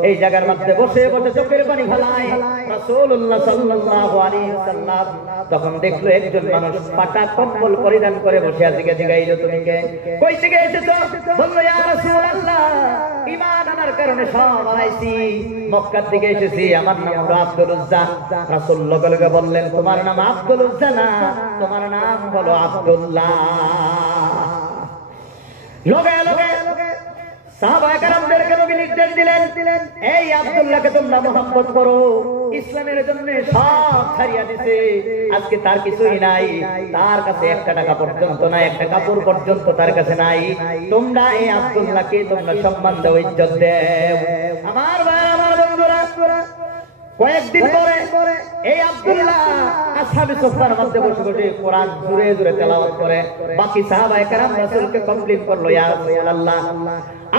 এই জায়গার মধ্যে বসে বসে চোখের পানি ফেলায় রাসূলুল্লাহ সাল্লাল্লাহু আলাইহি ওয়াসাল্লাম তখন দেখলো একজন মানুষ পাটা কম্বল পরিধান করে বসে আছে। জিগাইল, তুমি কে, কই থেকে এসেছো? বলল, ইয়া রাসূলুল্লাহ, ঈমান আনার কারণে সব হারাইছি, মক্কা থেকে এসেছি, আমার নাম হলো আব্দুল উজ্জা। রাসূল লগে লগে বললেন, তোমার নাম আব্দুল উজ্জা না, তোমার নাম হলো আব্দুল্লাহ। লগে লগে সাহাবায়ে কেরামদেরকে নবী নির্দেশ দিলেন, এই আব্দুল্লাহকে তোমরা মুহাব্বত করো, ইসলামের জন্য সব ছাড়িয়ে দিয়েছে, আজকে তার কিছুই নাই, তার কাছে একটা টাকা পর্যন্ত নাই, একটা কাপড় পর্যন্ত তার কাছে নাই, তোমরা এই আব্দুল্লাহকে তোমরা সম্মান দাও, ইজ্জত দাও। আমার ভাই, আমার বন্ধুরা, কয়েকদিন পরে এই আব্দুল্লাহ আসহাবে সুফফার মধ্যে বসে বসে কোরআন জোরে জোরে তেলাওয়াত করে। বাকি সাহাবায়ে কেরাম রাসূলকে কমপ্লেইন করলো, ইয়া রাসূলুল্লাহ,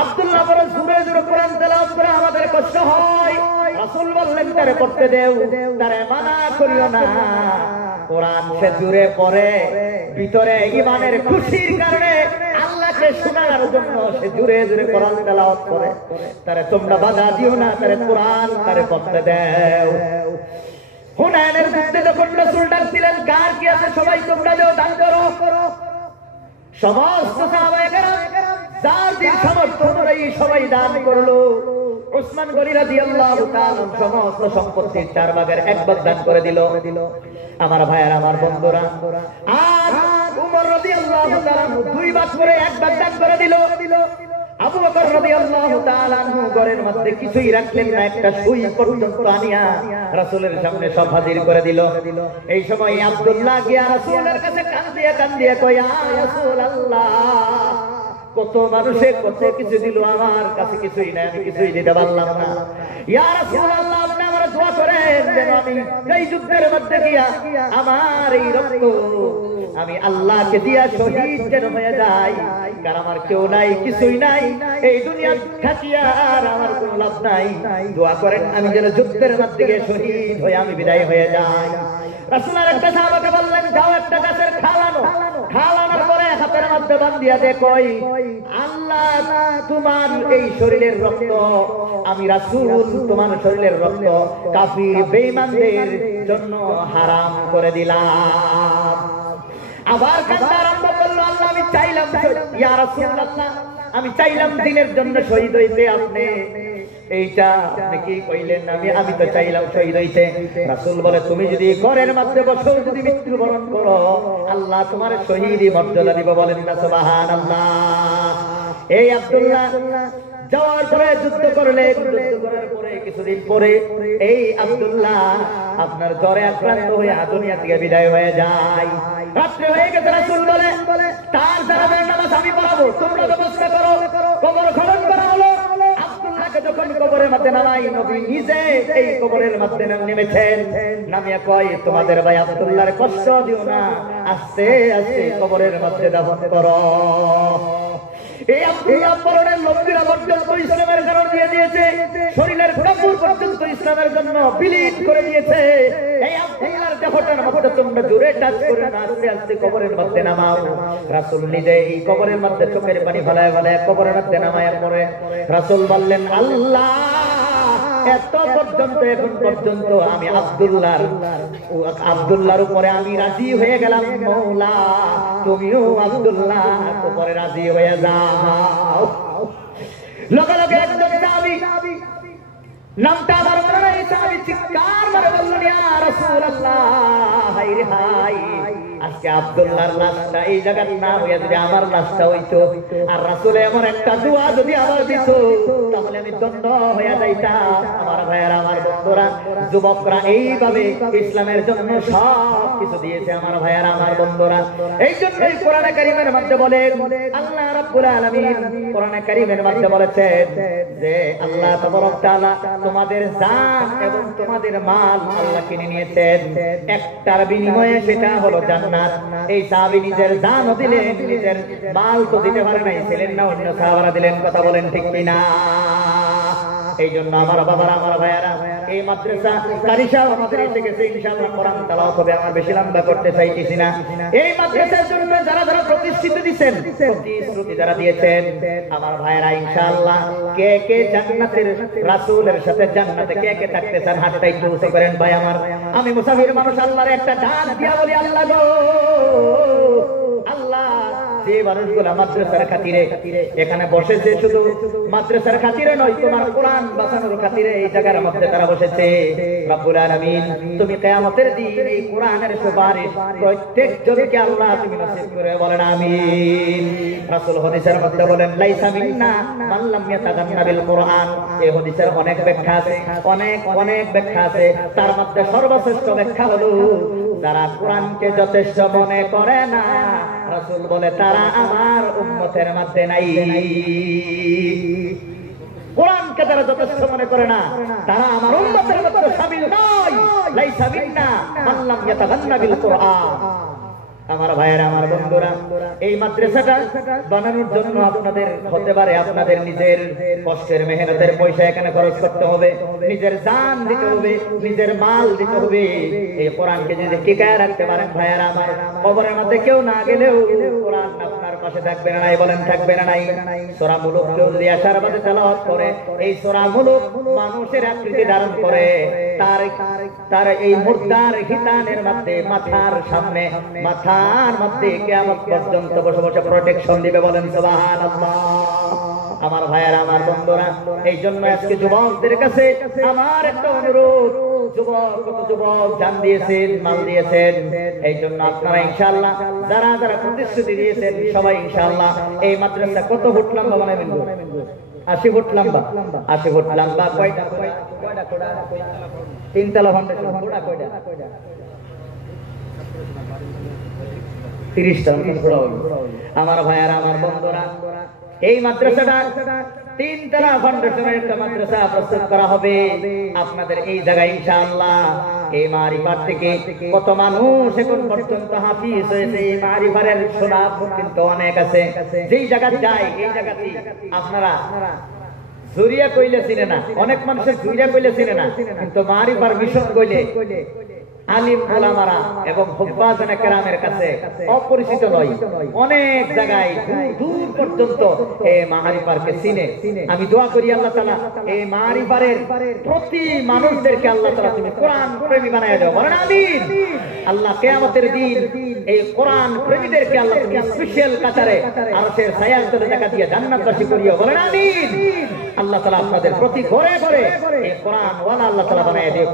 আব্দুল্লাহ বড় জোরে জোরে কোরআন তেলাওয়াত করে, আমাদের কষ্ট হয়। রাসূল বললেন, তারে পড়তে দেও, তারে মানা করিও না। কোরআন সে জোরে পড়ে, ভিতরে ঈমানের খুশির কারণে আল্লাহকে শোনার জন্য সে জোরে জোরে কোরআন তেলাওয়াত করে। তারে তোমরা বাধা দিও না, তারে কোরআন তারে পড়তে দেও। হুনাইনের যুদ্ধে যখন রাসূল ডাক দিলেন, কার কি আছে সবাই তোমরা যাও দান করো। সমস্ত সাহাবায়ে কেরাম যার যার সামর্থ্য অনুযায়ী সবাই দান করলো। উসমান গনি রাদিয়াল্লাহু তাআলা সমস্ত সম্পত্তির 4 ভাগের 1 ভাগ দান করে দিল। আমার ভাইয়েরা, আমার বন্ধুরা, আর উমর রাদিয়াল্লাহু তাআলা 2 ভাগ করে 1 ভাগ দান করে দিল। আবু বকর রাদিয়াল্লাহু তাআলা ঘরের মধ্যে কিছুই রাখলেন না, একটা সুই পর্যন্ত আনিয়া রাসূলের সামনে সব হাজির করে দিল। এই সময় আব্দুল্লাহ গিয়া রাসূলের কাছে কান্দিয়া কয়, ইয়া রাসূলুল্লাহ, কত মানুষে কত কিছু দিল, আমার কাছে কিছুই নাই, আমি কিছুই দিতে পারলাম না। ইয়া রাসূলুল্লাহ, আপনি আমার দোয়া করেন যেন আমি এই যুদ্ধের মধ্যে গিয়া আমার এই রক্ত আমি আল্লাহকে দিয়া শহীদ যেন হয়ে যাই। কারণ আমার কেউ নাই, কিছুই নাই, এই দুনিয়া থাকিয়া আর আমার কোনো লাভ নাই। দোয়া করেন আমি যেন যুদ্ধের মধ্যে গিয়ে শহীদ হয়ে আমি বিদায় হয়ে যাই। রাসূল একটা সাহাবাকে বললেন, যাও একটা গাছের খালানোর পরে হাতের মধ্যে বান্ধিয়া দে, কই আল্লাহ তোমার এই শরীরের রক্ত, আমি রাসূল তোমার শরীরের রক্ত কাফির বেঈমানদের জন্য হারাম করে দিলাম। আবার কান্না আরম্ভ করলো, আল্লাহ আমি চাইলাম, ইয়া রাসূলুল্লাহ, আমি চাইলাম দিনের জন্য শহীদ হইতে, আপনি এইটা আপনি কি কইলেন? আমি তো চাইলাম শহীদ হইতে। রাসূল বলে, তুমি যদি ঘরের মধ্যে বসো, যদি মৃত্যুবরণ করো, আল্লাহ তোমার শহীদি মর্যাদা দিব। বলেন না সুবহানাল্লাহ। এই আব্দুল্লাহ যাওয়ার পরে যুদ্ধ করলে, যুদ্ধ করার পরে কিছুদিন পরে এই আব্দুল্লাহ আপনার জ্বরে আক্রান্ত হয়ে দুনিয়া থেকে বিদায় হয়ে যায়। রাত্রে হয়ে গেছে, রাসূল বলে, তার জানাজার নামাজ আমি পড়াবো, তোমরা ব্যবস্থা করো। কবর খনন করা হলো। আব্দুল্লাহকে যখন কবরের মধ্যে নামাই, নবী নিজে এই কবরের মধ্যে নেমেছেন। নামিয়া কয়, তোমাদের ভাই আব্দুল্লাহর কষ্ট দিও না, আস্তে আস্তে কবরের মধ্যে দাফন করো। এই আব্দুল্লাহ পরনের লম্বিরা পর্যন্ত ইসলামের কারণ দিয়ে দিয়েছে, শরীরের কাপড় পর্যন্ত ইসলামের জন্য বিলীন করে দিয়েছে। এই আব্দুল্লাহর দেহটার মধ্যে তোমরা জোরে টাচ করে না, আস্তে আস্তে কবরের মধ্যে নামাও। রাসূল নিজে এই কবরের মধ্যে চোখের পানি ফেলায় ফেলায় কবরের মধ্যে নামায়ার পরে রাসূল বললেন, আল্লাহ এত পর্যন্ত, এখন পর্যন্ত আমি আব্দুল্লাহর উপরে আমি রাজি হয়ে গেলাম, মওলা তুমিও আব্দুল্লাহ উপরে রাজি হয়ে যাও। লগে লগে একজন সাহাবী, নামটা আমার মনে নাই, সাহাবী চিৎকার মারে বললেন, ইয়া রাসূলুল্লাহ, হায় রে হায়, আজকে আব্দুল্লাহর লাশটা এই জায়গার না হইয়া যদি আমার লাশটা হইতো, আর রাসূল এমন একটা দোয়া যদি আমার দিত, তাহলে আমি ধন্য হইয়া যাইতাম। আমার ভাইয়েরা, আমার বন্ধুরা, যুবকরা এইভাবে ইসলামের জন্য সব কিছু দিয়েছে। আমার ভাইয়েরা, আমার বন্ধুরা, এই জন্যই কোরআনে কারীমের মধ্যে বলেন, আল্লাহ রাব্বুল আলামিন কোরআনে কারীমের মধ্যে বলেছেন যে আল্লাহ তাবারক তাআলা তোমাদের জান এবং তোমাদের মাল আল্লাহ কিনে নিয়েছেন, একটার বিনিময়ে সেটা হলো জান্নাত। এই সাহাবী নিজের জানও দিলেন, নিজের মাল তো দিতে পারে নাই, ছিলেন না, অন্য সাহাবারা দিলেন। কথা বলেন ঠিক কিনা? এই জন্য আমার বাবারা, আমার ভাইয়ারা, এই মাদ্রাসা কারি সাহেব আমাদের এসে গেছে, ইনশাআল্লাহ কোরআন তেলাওয়াত হবে। আমার বেশি লম্বা করতে চাইতেছি না। এই মাদ্রাসার জন্য যারা যারা প্রতিষ্ঠিত দিয়েছেন, প্রতিশ্রুতি যারা দিয়েছেন, আমার ভাইয়ারা, ইনশাআল্লাহ কে কে জান্নাতের রাসূলের সাথে জান্নাতে কে কে থাকতে চান, হাতটা একটু উঁচু করেন। ভাই আমার, আমি মুসাফির মানুষ, আল্লাহর একটা ডাক দিয়া বলি, আল্লাহ গো, আল্লাহ যে মানুষগুলো মাদ্রাসার খাতিরে এখানে বসেছে, শুধু মাদ্রাসার খাতিরে নয়, তোমার কোরআন বাঁচানোর খাতিরে এই জায়গার মধ্যে তারা বসেছে, রব্বুল আলামিন তুমি কিয়ামতের দিন এই কোরআনের সুপারিশ প্রত্যেকজনকে আল্লাহ তুমি নসিব করে। বলেন আমিন। রাসূল হাদিসের মধ্যে বলেন, লাইসা মিন্না মান লাম ইয়াতাগান্না বিল কোরআন। এই হাদিসের অনেক ব্যাখ্যা আছে, অনেক ব্যাখ্যা আছে। তার মধ্যে সর্বশ্রেষ্ঠ ব্যাখ্যা হলো, যারা কোরআনকে যথেষ্ট মনে করে না, রাসূল বলে তারা আমার উম্মতের মধ্যে নাই। কোরআনকে যারা যথেষ্ট মনে করে না, তারা আমার উম্মতের মধ্যে শামিল নয়। লাইসা মিন্না মান লাম ইয়াতাগান্না বিল কোরআন। আমার ভাইয়েরা, আমার বন্ধুরা, এই মাদ্রাসাটা বানানোর জন্য আপনাদের হতে পারে আপনাদের নিজের কষ্টের মেহনতের পয়সা এখানে খরচ করতে হবে, নিজের জান দিতে হবে, নিজের মাল দিতে হবে। এই কোরআনকে যদি টিকায় রাখতে পারেন ভাইয়েরা আমার, কবরের মধ্যে কেউ না গেলেও কোরআন আপনার পাশে থাকবে না নাই? বলেন থাকবে না নাই? সূরা মুলুক চললে আসার বাদে তেলাওয়াত করে এই সূরা মুলুক মানুষের আকৃতি ধারণ করে তার এই মুর্দার হিতানের মধ্যে মাথার সামনে মাথার মধ্যে কিয়ামত পর্যন্ত বসে বসে প্রোটেকশন দিবে। বলেন সুবহানাল্লাহ। আমার ভাইয়েরা, আমার বন্ধুরা, এই জন্য আজকে যুবকদের কাছে আমার একটা অনুরোধ, যুবক জান দিয়েছেন, মাল দিয়েছেন, এই জন্য আপনারা ইনশাআল্লাহ যারা যারা প্রতিশ্রুতি দিয়েছেন সবাই ইনশাআল্লাহ এই মাদ্রাসা কত ফুট লম্বা বানাবেন? 80 ফুট লম্বা। 80 ফুট লম্বা। কয়টা? তিনতলা ফাউন্ডেশন। কোড়া কয়টা? 30টা। আমার ভাইয়েরা, আমার বন্ধুরা, এই মাদ্রাসাটা তিনতলা ফাউন্ডেশনের একটা মাদ্রাসা প্রস্তুত করা হবে আপনাদের এই জায়গায় ইনশাআল্লাহ। এই মারিফার থেকে কত মানুষ এখন পর্যন্ত হাফিজ হয়েছে, এই মারিফারের সুনাম কিন্তু অনেক আছে। যেই জায়গা যায় এই জায়গাতে আপনারা জুরিয়া কইলে চিনে না, অনেক মানুষের জুরিয়া কইলে চিনে না, কিন্তু মারিফার মিশন কইলে আলিম ওলামারা এবং হুফাজানে কেরামের কাছে অপরিচিত নয়। অনেক জায়গায় দূর পর্যন্ত এই মারিফারকে চিনে। আমি দোয়া করি আল্লাহ তাআলা এই মারিফারের প্রতি মানুষদেরকে আল্লাহ তাআলা তুমি কোরআন প্রেমী বানায় দাও। বলেন আমিন। আল্লাহ কিয়ামতের দিন এই কোরআন প্রেমীদেরকে আল্লাহ তুমি স্পেশাল কাতারে আরশের ছায়ার তলে দেখা দিয়ে জান্নাতবাসী করিও। বলেন আমিন। আল্লাহ তাআলা আপনাদের প্রতি ঘরে ঘরে এই কোরআন ওয়ালা আল্লাহ তাআলা বানায় দিও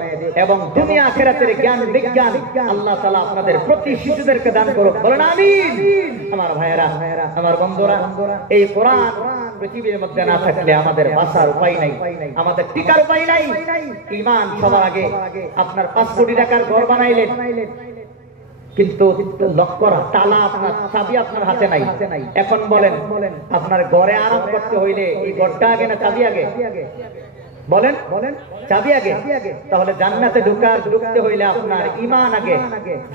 এবং দুনিয়া আখিরাতের জ্ঞান বিজ্ঞান আল্লাহ তাআলা আপনাদের প্রতি শিশুদেরকে দান করুক। বলেন আমিন। আমার ভাইয়েরা, আমার বন্ধুরা, এই কোরআন পৃথিবীর মধ্যে না থাকলে আমাদের বাঁচার উপায় নাই, আমাদের টিকার উপায় নাই। ঈমান সবার আগে। আপনার 5 কোটি টাকার ঘর বানাইলেন, কিন্তু তালা আপনার চাবি আপনার হাতে নাই। এখন বলেন আপনার ঘরে আরাম করতে হইলে এই ঘরটা আগে না চাবি আগে? বলেন চাবি আগে। তাহলে জান্নাতে ঢুকতে হইলে আপনার ঈমান আগে।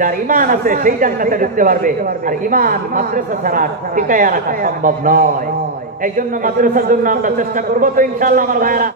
যার ঈমান আছে সেই জান্নাতে ঢুকতে পারবে, আর ঈমান মাদ্রাসা ছাড়া টিকায়া রাখা সম্ভব নয়। এই জন্য মাদ্রাসার জন্য আমরা চেষ্টা করবো তো ইনশাআল্লাহ আমার ভাইয়েরা।